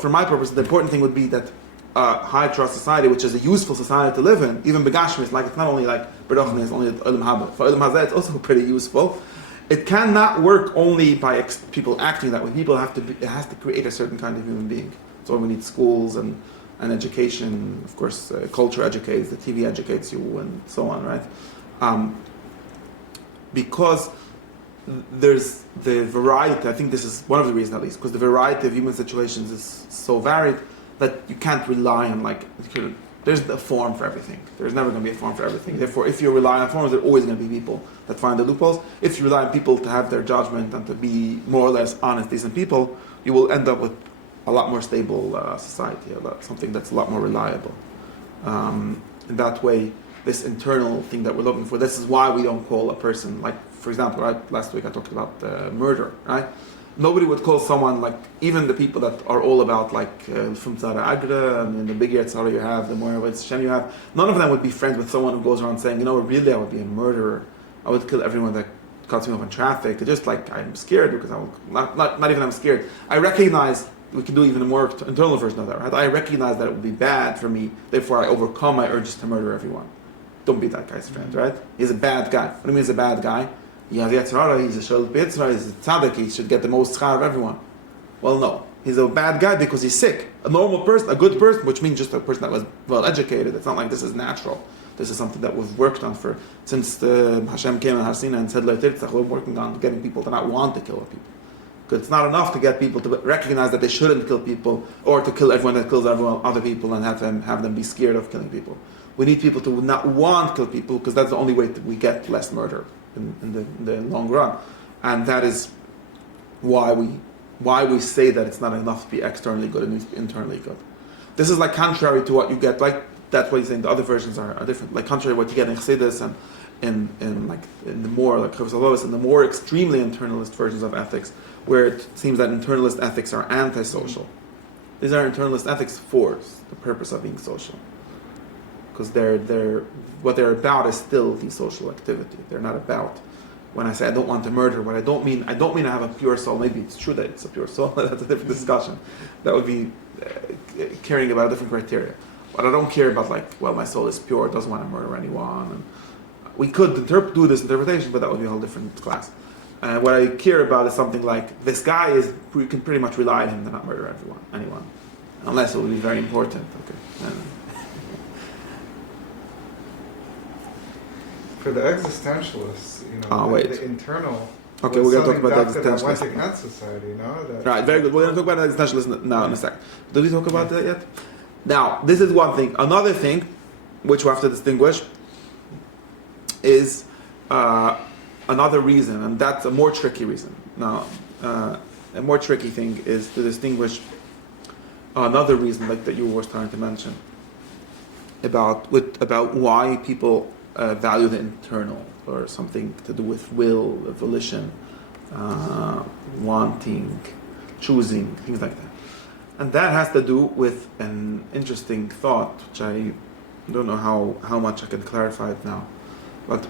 for my purpose, the important thing would be that high trust society, which is a useful society to live in, even begashmis, like it's not only like B'rachman is only Olam Haba. For Olam Hazeh, it's also pretty useful. It cannot work only by people acting that way. People it has to create a certain kind of human being. So we need schools and education. Of course, culture educates, the TV educates you, and so on, right? Because there's the variety. I think this is one of the reasons, at least, because the variety of human situations is so varied that you can't rely on there's a form for everything. There's never going to be a form for everything. Therefore, if you rely on forms, there are always going to be people that find the loopholes. If you rely on people to have their judgment and to be more or less honest, decent people, you will end up with a lot more stable society, something that's a lot more reliable. In that way, this internal thing that we're looking for, this is why we don't call a person, like, for example, right, last week I talked about murder, right? Nobody would call someone, like, even the people that are all about, like, from Tzara Agra, and the bigger Tzara you have, the more Avodas Hashem you have, none of them would be friends with someone who goes around saying, really, I would be a murderer. I would kill everyone that cuts me off in traffic. They're just like, I'm scared because not even I'm scared. I recognize, we can do even a more internal version of that, right? I recognize that it would be bad for me, therefore I overcome my urges to murder everyone. Don't be that guy's friend, right? He's a bad guy. What do you mean he's a bad guy? He has Yetzirah, he's a Shel Pitzra, he's a tzaddik, he should get the most schar of everyone. Well, no. He's a bad guy because he's sick. A normal person, a good person, which means just a person that was well educated. It's not like this is natural. This is something that we've worked on since Hashem came in Har Sinai and said, we're working on getting people to not want to kill people. Because it's not enough to get people to recognize that they shouldn't kill people, or to kill everyone that kills other people and have them be scared of killing people. We need people to not want to kill people, because that's the only way that we get less murder in the long run. And that is why we say that it's not enough to be externally good, it needs to be internally good. This is like contrary to what you get, like that's why you're saying the other versions are different. Like contrary to what you get in Chassidus and in the more like Chavos and the more extremely internalist versions of ethics, where it seems that internalist ethics are antisocial. These are internalist ethics for the purpose of being social, because they're what they're about is still the social activity. They're not about. When I say I don't want to murder, what I don't mean I have a pure soul. Maybe it's true that it's a pure soul. That's a different discussion. That would be caring about a different criteria. But I don't care about my soul is pure. It doesn't want to murder anyone. And we could do this interpretation, but that would be a whole different class. What I care about is something like this guy is. We can pretty much rely on him to not murder anyone, unless it would be very important. Okay. For the existentialists, the internal. Okay, we're going to talk about the existentialists. That went existentialists. against society, Right, very good. We're going to talk about the existentialists now in a second. Did we talk about that yet? Now, this is one thing. Another thing, which we have to distinguish, is another reason, and that's a more tricky reason. Now, a more tricky thing is to distinguish another reason, like that you were trying to mention, about why people value the internal, or something to do with will, volition, wanting, choosing, things like that. And that has to do with an interesting thought, which I don't know how much I can clarify it now. But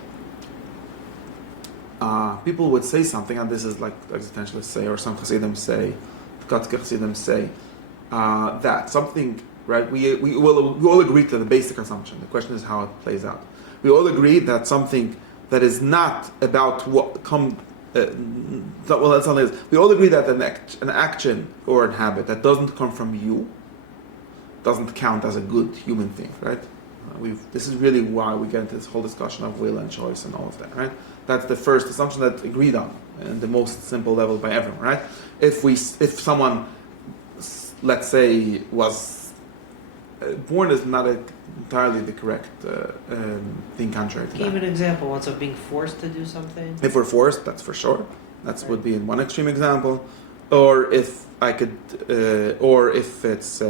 people would say something, and this is like existentialists say, or some Hasidim say, Katzke Hasidim say, that something, right? We all agree to the basic assumption. The question is how it plays out. We all agree that something that is not about what come. Well, that's something. We all agree that an action or a habit that doesn't come from you doesn't count as a good human thing, right? This is really why we get into this whole discussion of will and choice and all of that, right? That's the first assumption that's agreed on, and the most simple level by everyone, right? If someone, let's say, was born is not entirely the correct thing, contrary to that. Give an example once of being forced to do something. If we're forced, that's for sure. That would be in one extreme example. Or if I could, or if it's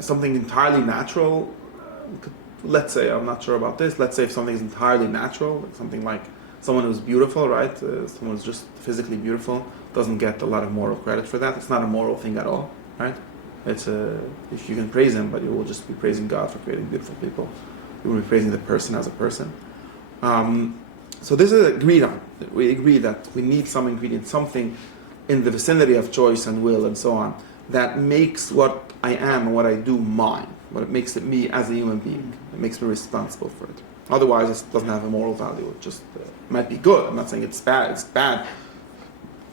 something entirely natural. Let's say, I'm not sure about this. Let's say if something is entirely natural, something like someone who's beautiful, right? Someone who's just physically beautiful doesn't get a lot of moral credit for that. It's not a moral thing at all, right? It's if you can praise him, but you will just be praising God for creating beautiful people. You will be praising the person as a person. So this is agreed on. We agree that we need some ingredient, something in the vicinity of choice and will and so on, that makes what I am and what I do mine. What it makes it me as a human being. It makes me responsible for it. Otherwise, it doesn't have a moral value. It just might be good. I'm not saying it's bad. It's bad.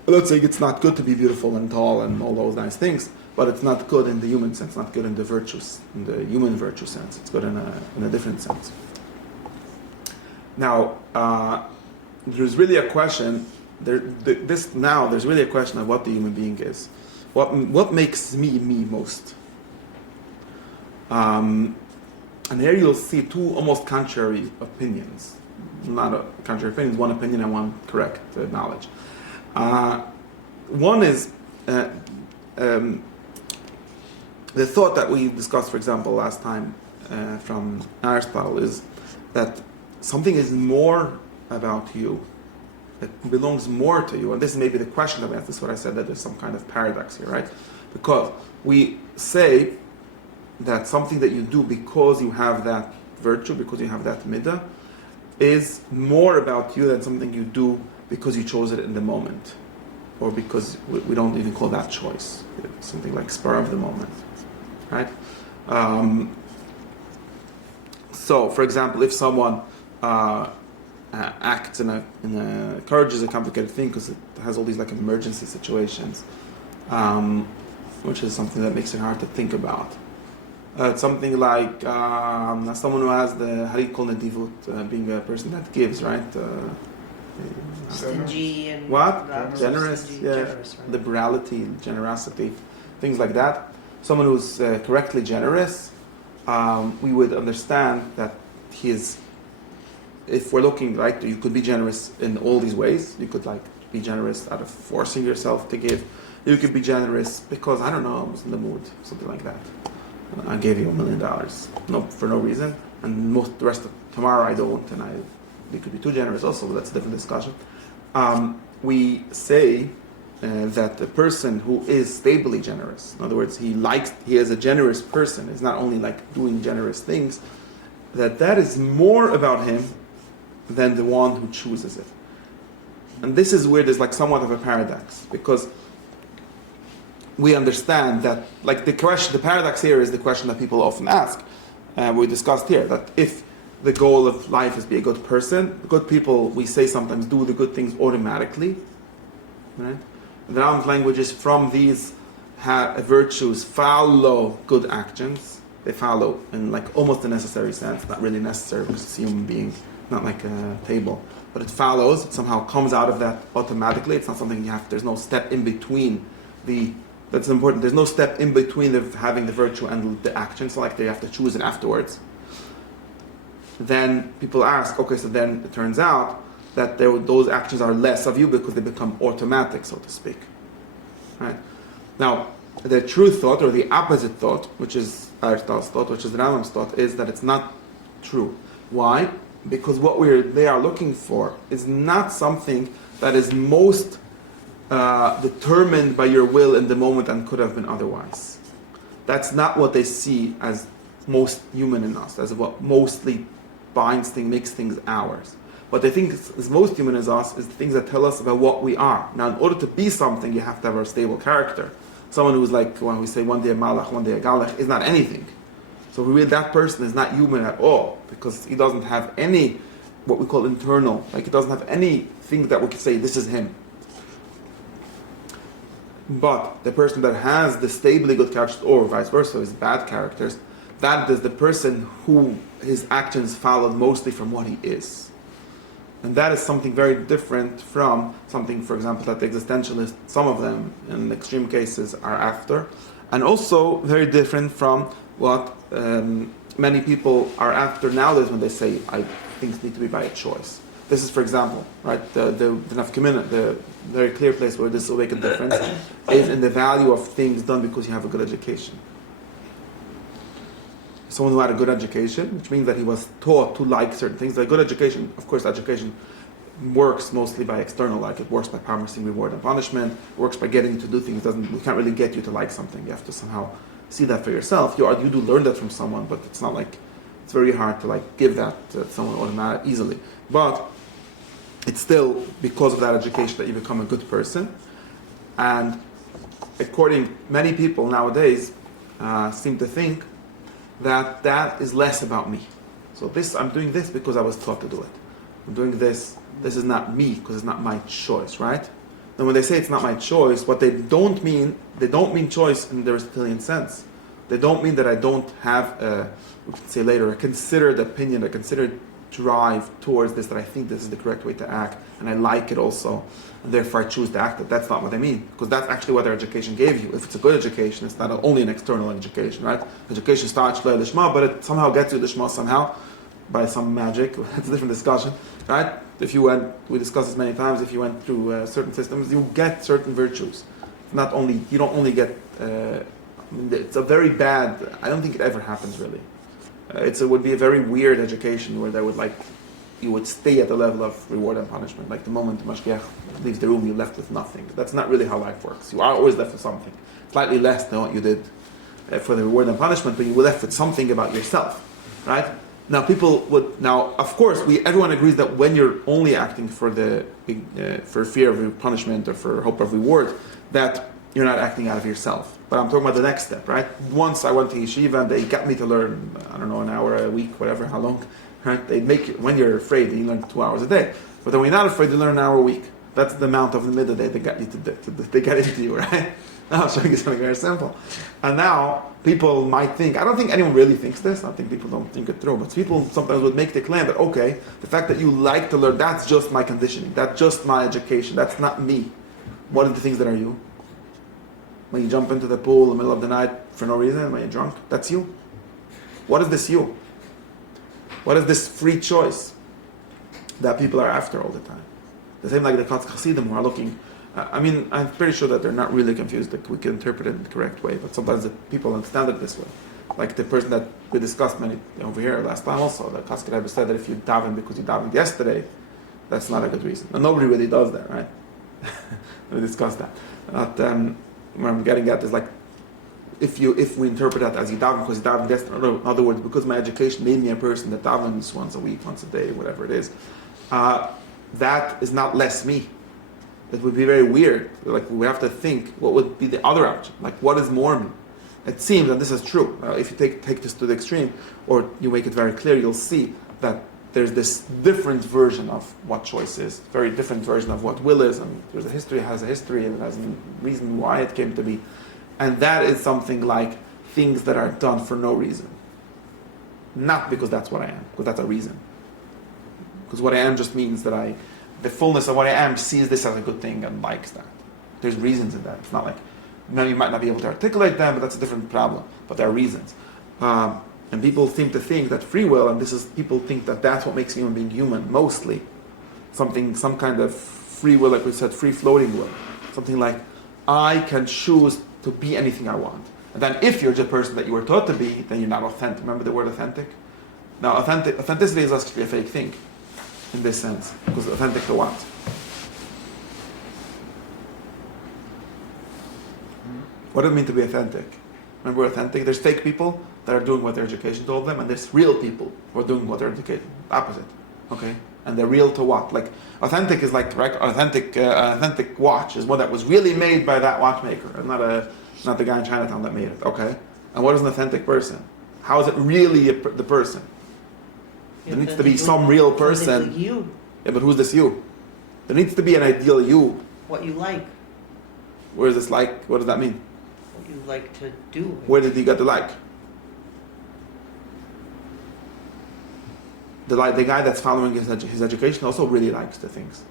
Let's say it's not good to be beautiful and tall and all those nice things, but it's not good in the human sense, not good in the virtues, in the human virtue sense. It's good in a different sense. Now, there's really a question. There's really a question of what the human being is. What makes me most? And here you'll see two almost contrary opinions. Not contrary opinions, one opinion and one correct knowledge. One is the thought that we discussed, for example, last time from Aristotle, is that something is more about you. It belongs more to you. And this may be the question of it. This is what I said, that there's some kind of paradox here, right? Because we say that something that you do because you have that virtue, because you have that midah, is more about you than something you do because you chose it in the moment. Or because we don't even call that choice. It's something like spur of the moment, right? So, for example, if someone acts courage is a complicated thing because it has all these like emergency situations, which is something that makes it hard to think about. It's something like someone who has how do you call nedivut, being a person that gives, right? Stingy and what? Generous, yeah. Generous, right? Liberality, generosity, things like that. Someone who's correctly generous, we would understand that he is. If we're looking, right, you could be generous in all these ways. You could be generous out of forcing yourself to give. You could be generous because, I don't know, I was in the mood, something like that. I gave you $1 million, for no reason, and the rest of tomorrow I don't, and we could be too generous also, but that's a different discussion. We say that the person who is stably generous, in other words, he is a generous person, is not only doing generous things, that is more about him than the one who chooses it. And this is where there's somewhat of a paradox, because we understand that the paradox here is the question that people often ask. We discussed here that if the goal of life is to be a good person, good people, we say sometimes, do the good things automatically, right? The Rambam's language is from these virtues follow good actions. They follow in almost a necessary sense, not really necessary because it's a human being, not like a table, but it follows. It somehow comes out of that automatically. It's not something there's no step in between that's important. There's no step in between having the virtue and the action. So they have to choose it afterwards. Then people ask, okay, so then it turns out that those actions are less of you because they become automatic, so to speak. Right? Now, the true thought, or the opposite thought, which is Aristotle's thought, which is the Rambam's thought, is that it's not true. Why? Because what they are looking for is not something that is most determined by your will in the moment and could have been otherwise. That's not what they see as most human in us, as what mostly binds things, makes things ours. What they think is most human as us is the things that tell us about what we are. Now, in order to be something, you have to have a stable character. Someone who's like, when we say one day a malach, one day a galach, is not anything. So that person is not human at all, because he doesn't have any, what we call internal, like he doesn't have anything that we could say, this is him. But the person that has the stably good characters, or vice versa, is bad characters, that is the person who his actions followed mostly from what he is. And that is something very different from something, for example, that the existentialists, some of them, in extreme cases, are after. And also very different from what many people are after nowadays when they say, things need to be by a choice. This is, for example, right, the nafkamina, the very clear place where this will make a difference is in the value of things done because you have a good education. Someone who had a good education, which means that he was taught to like certain things. A good education, of course, education works mostly by external, like it works by promising reward and punishment, it works by getting you to do things. It can't really get you to like something. You have to somehow see that for yourself. You do learn that from someone, but it's not like, it's very hard to like give that to someone automatically, easily. But it's still because of that education that you become a good person. And according, many people nowadays seem to think that is less about me. So I'm doing this because I was taught to do it. I'm doing this is not me because it's not my choice, right? And when they say it's not my choice, what they don't mean choice in the Aristotelian sense. They don't mean that I don't have we can say later, a considered opinion, a considered drive towards this, that I think this is the correct way to act, and I like it also, and therefore I choose to act it. That's not what I mean, because that's actually what their education gave you. If it's a good education, it's not only an external education, right? Education starts by the Shema, but it somehow gets you the Shema somehow, by some magic. It's a different discussion, right? We discussed this many times, if you went through certain systems, you get certain virtues. You don't only get, it's a very bad, I don't think it ever happens really. It would be a very weird education where you would stay at the level of reward and punishment. Like the moment the mashgiach leaves the room, you're left with nothing. That's not really how life works. You are always left with something. Slightly less than what you did for the reward and punishment, but you were left with something about yourself, right? Now of course, everyone agrees that when you're only acting for fear of punishment or for hope of reward, that you're not acting out of yourself. But I'm talking about the next step, right? Once I went to yeshiva and they got me to learn, I don't know, an hour a week, whatever, how long, right? They make you, when you're afraid, you learn 2 hours a day. But then when you're not afraid, you learn an hour a week. That's the amount of the middle day they got into you, right? Now I'm showing you something very simple. And now people might think, I don't think anyone really thinks this, I think people don't think it through, but people sometimes would make the claim that, okay, the fact that you like to learn, that's just my conditioning, that's just my education, that's not me. What are the things that are you? When you jump into the pool in the middle of the night for no reason, when you're drunk, that's you. What is this you? What is this free choice that people are after all the time? The same like the Katz Chassidim who are looking. I'm pretty sure that they're not really confused, that we can interpret it in the correct way, but sometimes the people understand it this way. Like the person that we discussed many over here last time also, the Katzker Rebbe said that if you daven because you davened yesterday, that's not a good reason. And nobody really does that, right? We discussed that. But what I'm getting at is like, if we interpret that as you daven because you davened yesterday, in other words, because my education made me a person that davens once a week, once a day, whatever it is, that is not less me. It would be very weird. Like we have to think, what would be the other option? Like what is more me? It seems, and this is true, if you take this to the extreme, or you make it very clear, you'll see that there's this different version of what choice is, very different version of what will is, and there's has a history, and it has a reason why it came to be. And that is something like things that are done for no reason. Not because that's what I am, because that's a reason. Because what I am just means that the fullness of what I am sees this as a good thing and likes that. There's reasons in that. It's not like, you might not be able to articulate them, but that's a different problem. But there are reasons. And people seem to think that free will, and people think that that's what makes a human being human, mostly. Some kind of free will, like we said, free floating will. Something like, I can choose to be anything I want. And then if you're the person that you were taught to be, then you're not authentic. Remember the word authentic? Now, authenticity is actually a fake thing in this sense. Because authentic to what? What does it mean to be authentic? Remember authentic? There's fake people that are doing what their education told them, and there's real people who are doing what their education, opposite. Okay? And they're real to what? Like, authentic is like, right? Authentic watch is one that was really made by that watchmaker, and not the guy in Chinatown that made it. Okay? And what is an authentic person? How is it really the person? There needs to be some real person. Like you. Yeah, but who's this you? There needs to be an ideal you. What you like. Where is this like? What does that mean? What you like to do. Where did he get the like? The guy that's following his education also really likes the things.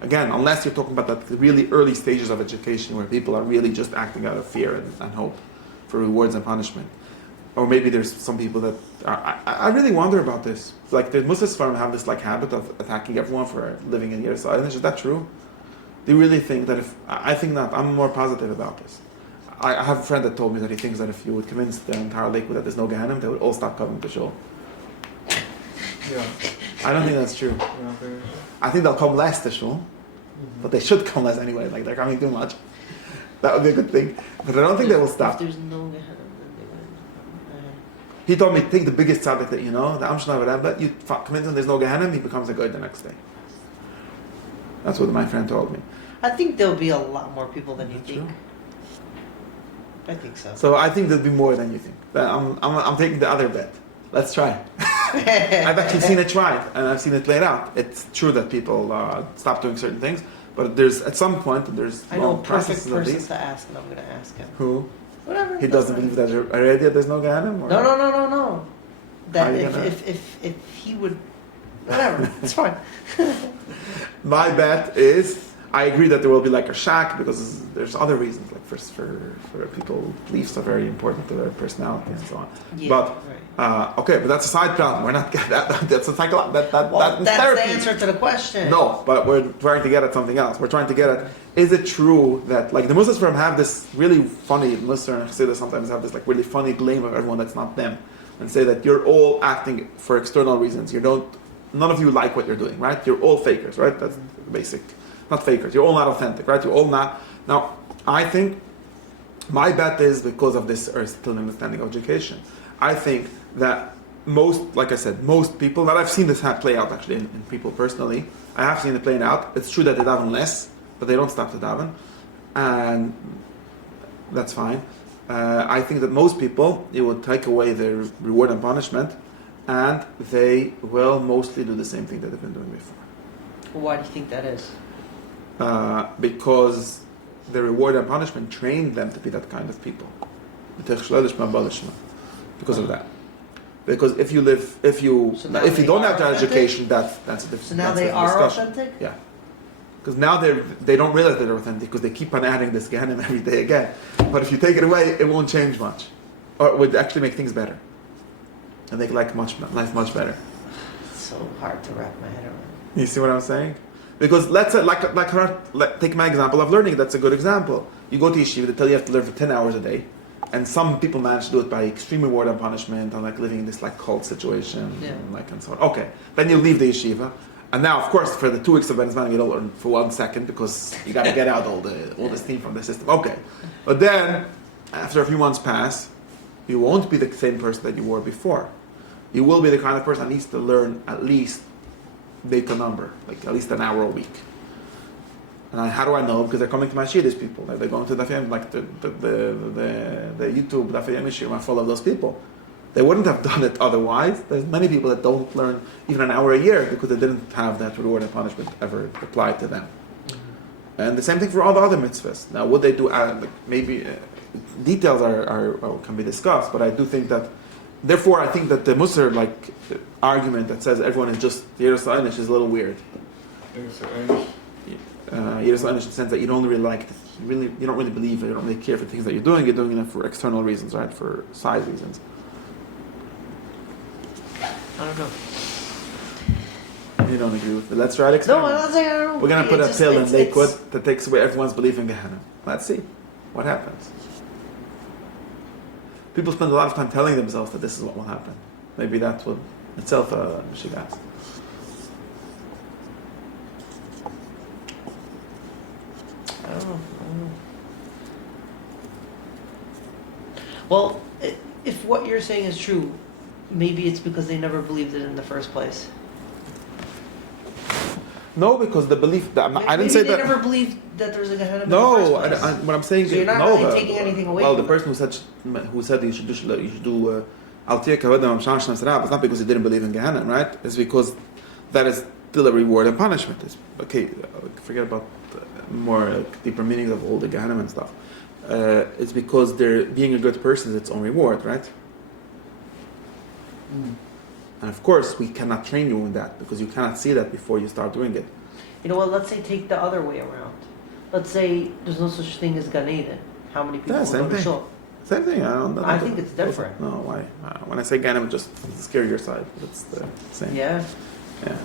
Again, unless you're talking about the really early stages of education where people are really just acting out of fear and hope for rewards and punishment. Or maybe there's some people that I really wonder about this. Like the Muslims have this like habit of attacking everyone for living in Yerushalayim. Is that true? Do you really think that I think not. I'm more positive about this. I have a friend that told me that he thinks that if you would convince the entire Lakewood that there's no Gehenna, they would all stop coming to shul. Yeah. I don't think that's true. Yeah, very sure. I think they'll come less to shul, but they should come less anyway. Like they're coming too much. That would be a good thing. But I don't think they will stop. If there's no Gehenna, then they wouldn't. He told me, take the biggest tzaddik that you know, the Amshna Rebbe, you convince him there's no Gehenna, he becomes a good the next day. That's what my friend told me. I think there'll be a lot more people than you think. True. I think so. So I think there'll be more than you think. I'm taking the other bet. Let's try. I've actually seen it tried, and I've seen it played out. It's true that people stop doing certain things, but there's at some point there's I know a perfect processes of person these. to ask, and I'm going to ask him. Who? Whatever. He doesn't believe that already there's no Gehenna? Or? No. That How are you if he would, whatever, it's fine. My bet is I agree that there will be like a shack because there's other reasons, like for people, beliefs are very important to their personality and so on. Yeah, but right. okay, but that's a side problem. We're not that's a psychological Well, that's therapy. the answer to the question. No, but we're trying to get at something else. We're trying to get at, is it true that like the Muslims have this really funny, Muslims and Hasidim sometimes have this like really funny blame of everyone that's not them, and say that you're all acting for external reasons. None of you like what you're doing, right? You're all fakers, right? That's basic. Not fakers. You're all not authentic, right? You're all not. Now, I think my bet is because of this still understanding of education. I think that like I said, most people, that I've seen this play out actually in people personally, I have seen it playing out. It's true that they daven less, but they don't stop to daven. And that's fine. I think that most people, it would take away their reward and punishment, and they will mostly do the same thing that they've been doing before. Why do you think that is? Because the reward and punishment trained them to be that kind of people. Because of that. Because if you don't have that education, that's a different. So now they are authentic? Yeah. Because now they don't realize they're authentic because they keep on adding this Gehenna every day again. But if you take it away, it won't change much, or it would actually make things better, and make life much better. It's so hard to wrap my head around. You see what I'm saying? Because let's say, take my example of learning. That's a good example. You go to yeshiva, they tell you have to learn for 10 hours a day, and some people manage to do it by extreme reward and punishment, and like living in this like cult situation, and so on. Okay, then you leave the yeshiva, and now of course for the 2 weeks of Ben Zman you don't learn for 1 second because you got to get out all the steam from the system. Okay, but then after a few months pass, you won't be the same person that you were before. You will be the kind of person that needs to learn at least data number, like at least an hour a week. And how do I know? Because they're coming to my shir, these people. They're going to the like the YouTube, the Yemishir, I follow those people. They wouldn't have done it otherwise. There's many people that don't learn even an hour a year because they didn't have that reward and punishment ever applied to them. Mm-hmm. And the same thing for all the other mitzvahs. Now, would they do? Maybe details can be discussed, but I do think that. Therefore, I think that the Musar argument that says everyone is just Yerushalayim is a little weird. Yerushalayim in the sense that you don't really you don't really believe it, you don't really care for things that you're doing it for external reasons, right? For side reasons. I don't know. You don't agree with it. Let's try to experiment. No, I'm not saying I don't know. We're going to put a pill in Lakewood that takes away everyone's belief in Gehenna. Let's see what happens. people spend a lot of time telling themselves that this is what will happen. Maybe that's what itself should ask. I don't know. Well, if what you're saying is true, maybe it's because they never believed it in the first place. No, because the belief that I didn't say that. Maybe they never believed that there was a Gehenna in the No, first place. what I'm saying So you're not no. really taking anything away. Well, the from person who said you should do Al Tirka Vedam Shamshna Sarab, it's not because he didn't believe in Gehenna, right? It's because that is still a reward and punishment. It's, okay, forget about more deeper meanings of all the Gehenna and stuff. It's because being a good person is its own reward, right? And of course, we cannot train you in that because you cannot see that before you start doing it. You know what? Let's say take the other way around. Let's say there's no such thing as Gan Eden. How many people will go to Shul? Same thing. I think it's different. No, why? When I say Gan Eden, just scare your side. It's the same. Yeah. Yeah.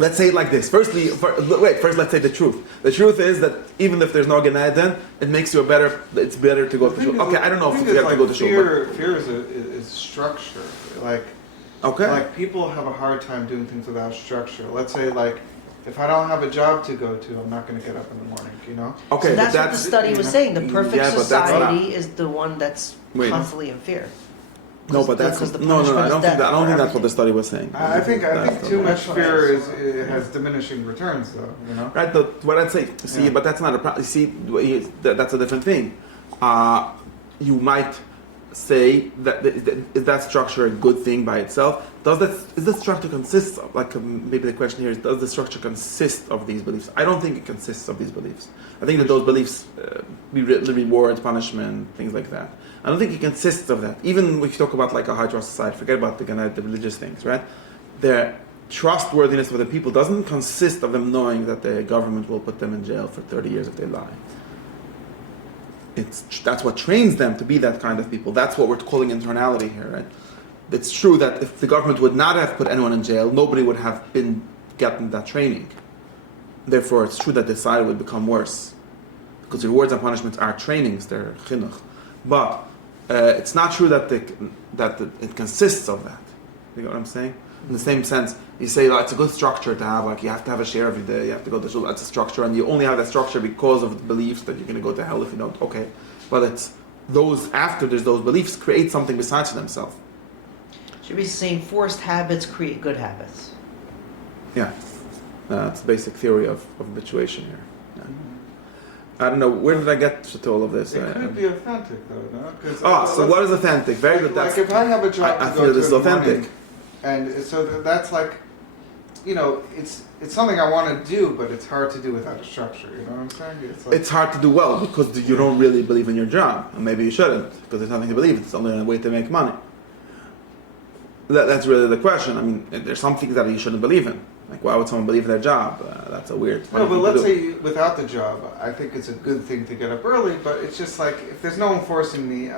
Let's say it like this. First, let's say the truth. The truth is that even if there's no Gan Eden, it makes you it's better to go to shul. Okay, I don't know if you have to go to shul. Fear is structure. Like people have a hard time doing things without structure. Let's say if I don't have a job to go to, I'm not going to get up in the morning, you know? Okay, so that's what the study was saying. The perfect society is the one that's constantly in fear. No, but that's no. I don't think that's what the study was saying. I think too much fear has diminishing returns, though. You know, right? What I'd say, but that's not a problem. See, that's a different thing. You might say that is that structure a good thing by itself? Is the structure consist of maybe the question here is does the structure consist of these beliefs? I don't think it consists of these beliefs. I think that those beliefs reward, punishment, things like that. I don't think it consists of that. Even if you talk about a high trust society, forget about the religious things, right? The trustworthiness of the people doesn't consist of them knowing that the government will put them in jail for 30 years if they lie. That's what trains them to be that kind of people. That's what we're calling internality here, right? It's true that if the government would not have put anyone in jail, nobody would have gotten that training. Therefore, it's true that the society would become worse. Because rewards and punishments are trainings, they're chinuch. But it's not true that it consists of that. You know what I'm saying? In the same sense, you say it's a good structure to have, you have to have a share every day, you have to go to shul, that's a structure, and you only have that structure because of the beliefs that you're going to go to hell if you don't. Okay. But it's after there's those beliefs, create something besides themselves. Should be saying forced habits create good habits. Yeah. That's the basic theory of habituation here. Yeah. I don't know, where did I get to all of this? It could be authentic though, no? So what is authentic? Very good. If I have a job I feel this is authentic. Morning, and so that's it's something I want to do, but it's hard to do without a structure, you know what I'm saying? It's hard to do well because you don't really believe in your job, and maybe you shouldn't, because there's nothing to believe, it's only a way to make money. That's really the question. I mean, there's some things that you shouldn't believe in. Why would someone believe in their job? That's a weird. No, but let's say without the job, I think it's a good thing to get up early. But it's just if there's no one forcing me,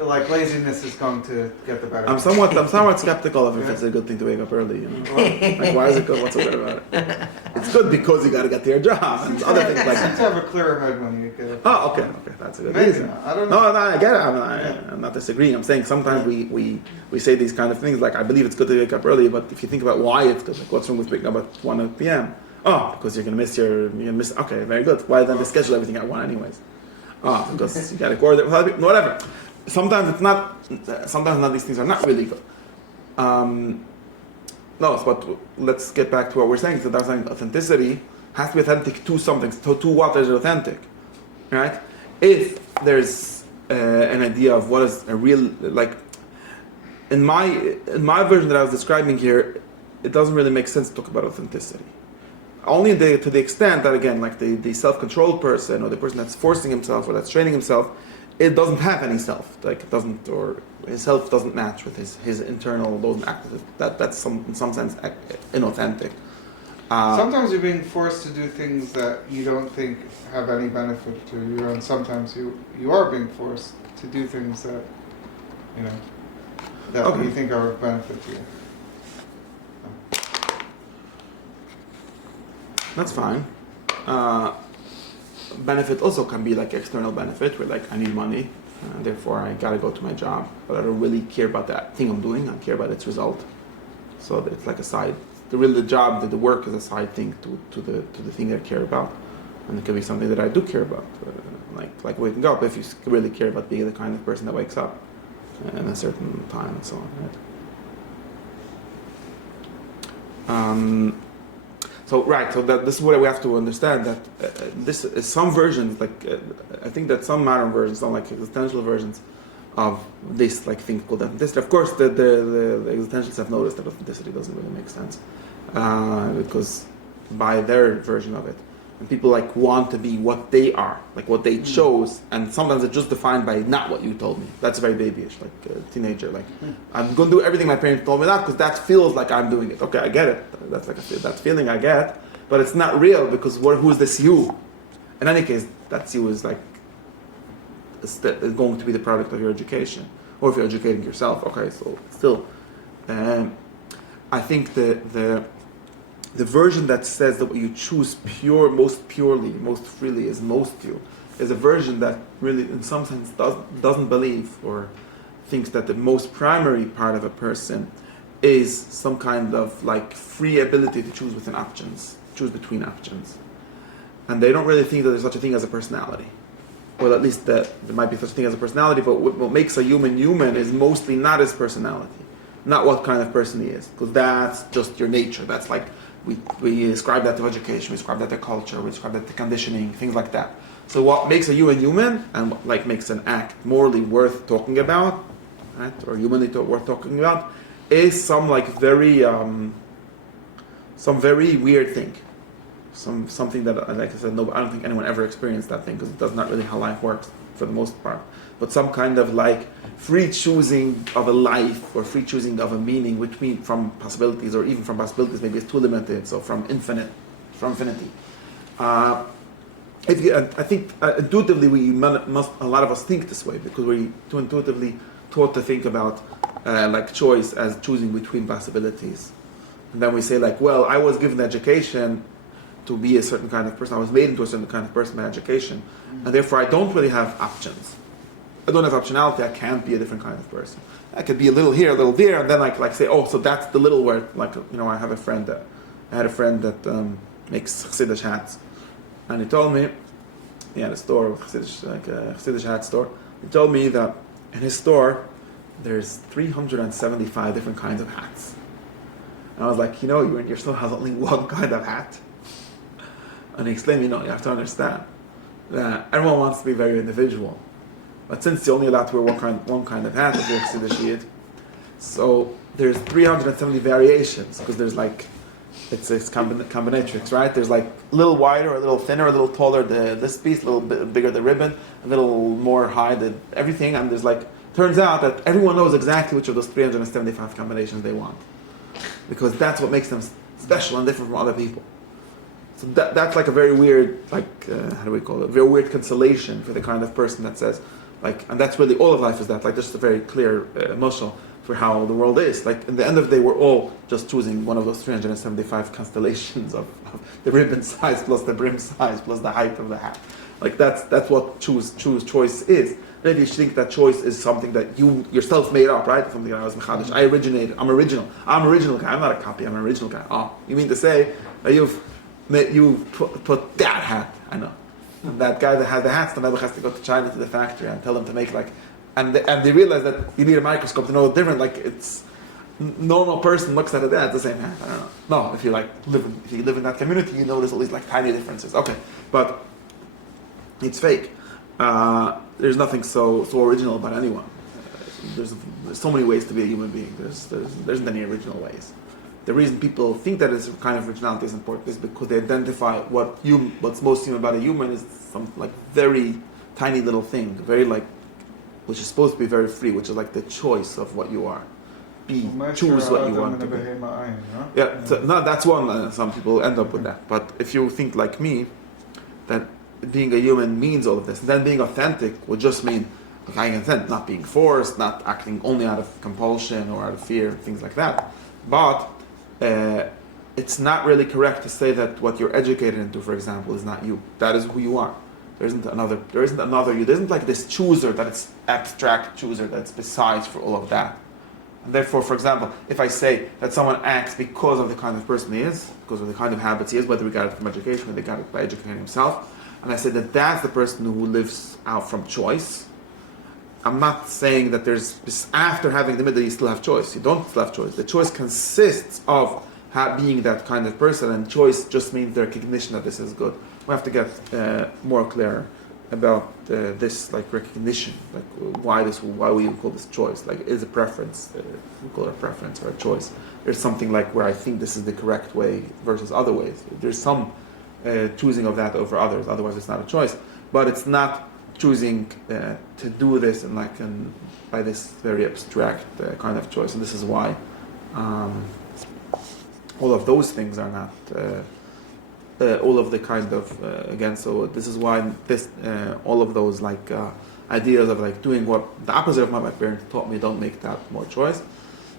laziness is going to get the better. I'm somewhat skeptical of if it's a good thing to wake up early. You know, why is it good? What's so good about it? It's good because you got to get to your job and other things like that. You have a clearer head when you get up. Oh, okay, that's a good Maybe reason. I don't know. No, I get it. I'm not disagreeing. I'm saying sometimes we say these kind of things I believe it's good to wake up early, but if you think about why it's good, what's wrong with waking up at 1 p.m.? Oh, because you're gonna miss. Okay, very good. Why then schedule everything at 1 anyways? Oh, because you got to coordinate with other people. Whatever. Sometimes it's not. Sometimes not these things are not really good. But let's get back to what we're saying. So that's saying authenticity has to be authentic to something. To what is it authentic, right? If there's an idea of what is a real in my version that I was describing here, it doesn't really make sense to talk about authenticity. Only to the extent that again, the self-controlled person or the person that's forcing himself or that's training himself, it doesn't have any self. It doesn't, or his self doesn't match with his internal. Doesn't act. That's in some sense inauthentic. Sometimes you're being forced to do things that you don't think have any benefit to you, and sometimes you are being forced to do things that you think are of benefit to you. That's fine. benefit also can be like external benefit, where like I need money, and therefore I gotta go to my job, but I don't really care about that thing I'm doing. I care about its result. So it's like a side. The job, the work is a side thing to the thing that I care about, and it can be something that I do care about, like waking up. If you really care about being the kind of person that wakes up in a certain time and so on, right? So this is what we have to understand, that this is some versions, I think that some modern versions, some like existential versions of this like thing called authenticity. Of course, the existentialists have noticed that authenticity doesn't really make sense because by their version of it, and people like want to be what they are, like what they chose, and sometimes it's just defined by not what you told me. That's very babyish, like a teenager. Like I'm going to do everything my parents told me not, because that feels like I'm doing it. Okay, I get it. That's like that feeling I get, but it's not real because who's this you? In any case, that you is like is going to be the product of your education, or if you're educating yourself. Okay, so still, I think the version that says that what you choose most purely, most freely is most you, is a version that really, in some sense, doesn't believe or thinks that the most primary part of a person is some kind of like free ability to choose between options, and they don't really think that there's such a thing as a personality. Well, at least there might be such a thing as a personality, but what makes a human is mostly not his personality, not what kind of person he is, because that's just your nature. That's like we ascribe that to education, we ascribe that to culture, we ascribe that to conditioning, things like that. So what makes a human and what like makes an act morally worth talking about, right, or humanly worth talking about, is some like some very weird thing. Something that, like I said, no, I don't think anyone ever experienced that thing, because that's not really how life works for the most part. But some kind of like free choosing of a life, or free choosing of a meaning, which means from possibilities, or even from possibilities maybe it's too limited, so from infinity. I think intuitively a lot of us think this way, because we're too intuitively taught to think about like choice as choosing between possibilities. And then we say like, well, I was given education to be a certain kind of person. I was made into a certain kind of person by education, and therefore I don't really have options. I don't have optionality. I can't be a different kind of person. I could be a little here, a little there, and then like say, oh, so that's the little word. Like, I had a friend that makes Chassidish hats, and he told me he had a store with Chassidish, like a Chassidish hat store. He told me that in his store there's 375 different kinds of hats. And I was like, you in your store has only one kind of hat. And he explained, you have to understand that everyone wants to be very individual. But since you're only allowed to wear one kind of hat if you're Chassidish Yid, so there's 370 variations, because there's like, it's combinatrix, right? There's like a little wider, a little thinner, a little taller this piece, a little bit bigger the ribbon, a little more high everything, and there's like, turns out that everyone knows exactly which of those 375 combinations they want, because that's what makes them special and different from other people. So that's like a very weird, like, how do we call it? Very weird consolation for the kind of person that says, like, and that's really all of life is that, like, just a very clear muscle for how the world is. Like, in the end of the day, we're all just choosing one of those 375 constellations of the ribbon size plus the brim size plus the height of the hat. Like, that's what choice is. Maybe you think that choice is something that you yourself made up, right? Something that I was mechadish. I originated. I'm original guy. I'm not a copy. I'm an original guy. Oh, you mean to say that you put that hat? I know. And that guy that has the hats, the never has to go to China to the factory and tell them to make like, and they realize that you need a microscope to know it's different. Like, it's normal person looks at it, it's the same hat. I don't know. No, if you live in that community, you notice all these like tiny differences. Okay, but it's fake. There's nothing so original about anyone. There's so many ways to be a human being. There isn't any original ways. The reason people think that this kind of originality is important is because they identify what's most human about a human is some like very tiny little thing, very like, which is supposed to be very free, which is like the choice of what you are. Choose what you want to be. Yeah, so, no, that's one. Some people end up with that. But if you think like me, that being a human means all of this, and then being authentic would just mean being authentic, not being forced, not acting only out of compulsion or out of fear, things like that. But it's not really correct to say that what you're educated into, for example, is not you. That is who you are. There isn't another you. There isn't like this chooser that it's abstract chooser that's besides for all of that. And therefore, for example, if I say that someone acts because of the kind of person he is, because of the kind of habits he is, whether he got it from education or they got it by educating himself, and I say that that's the person who lives out from choice, I'm not saying that after having the middle you still have choice. You don't still have choice. The choice consists of being that kind of person, and choice just means the recognition that this is good. We have to get more clear about this, like recognition, like why we call this choice. Like, is a preference? We call it a preference or a choice. There's something like where I think this is the correct way versus other ways. There's some choosing of that over others. Otherwise, it's not a choice. But it's not choosing to do this by this very abstract kind of choice. And this is why all of those things are not all of the kind of again. So this is why all of those like ideas of like doing what the opposite of what my parents taught me, don't make that more choice.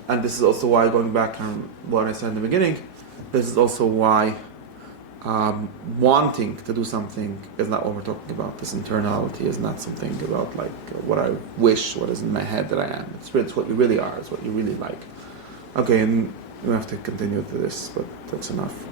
And this is also why, going back on what I said in the beginning, this is also why wanting to do something is not what we're talking about. This internality is not something about like what I wish, what is in my head that I am. It's what you really are. It's what you really like. Okay, and we have to continue to this, but that's enough.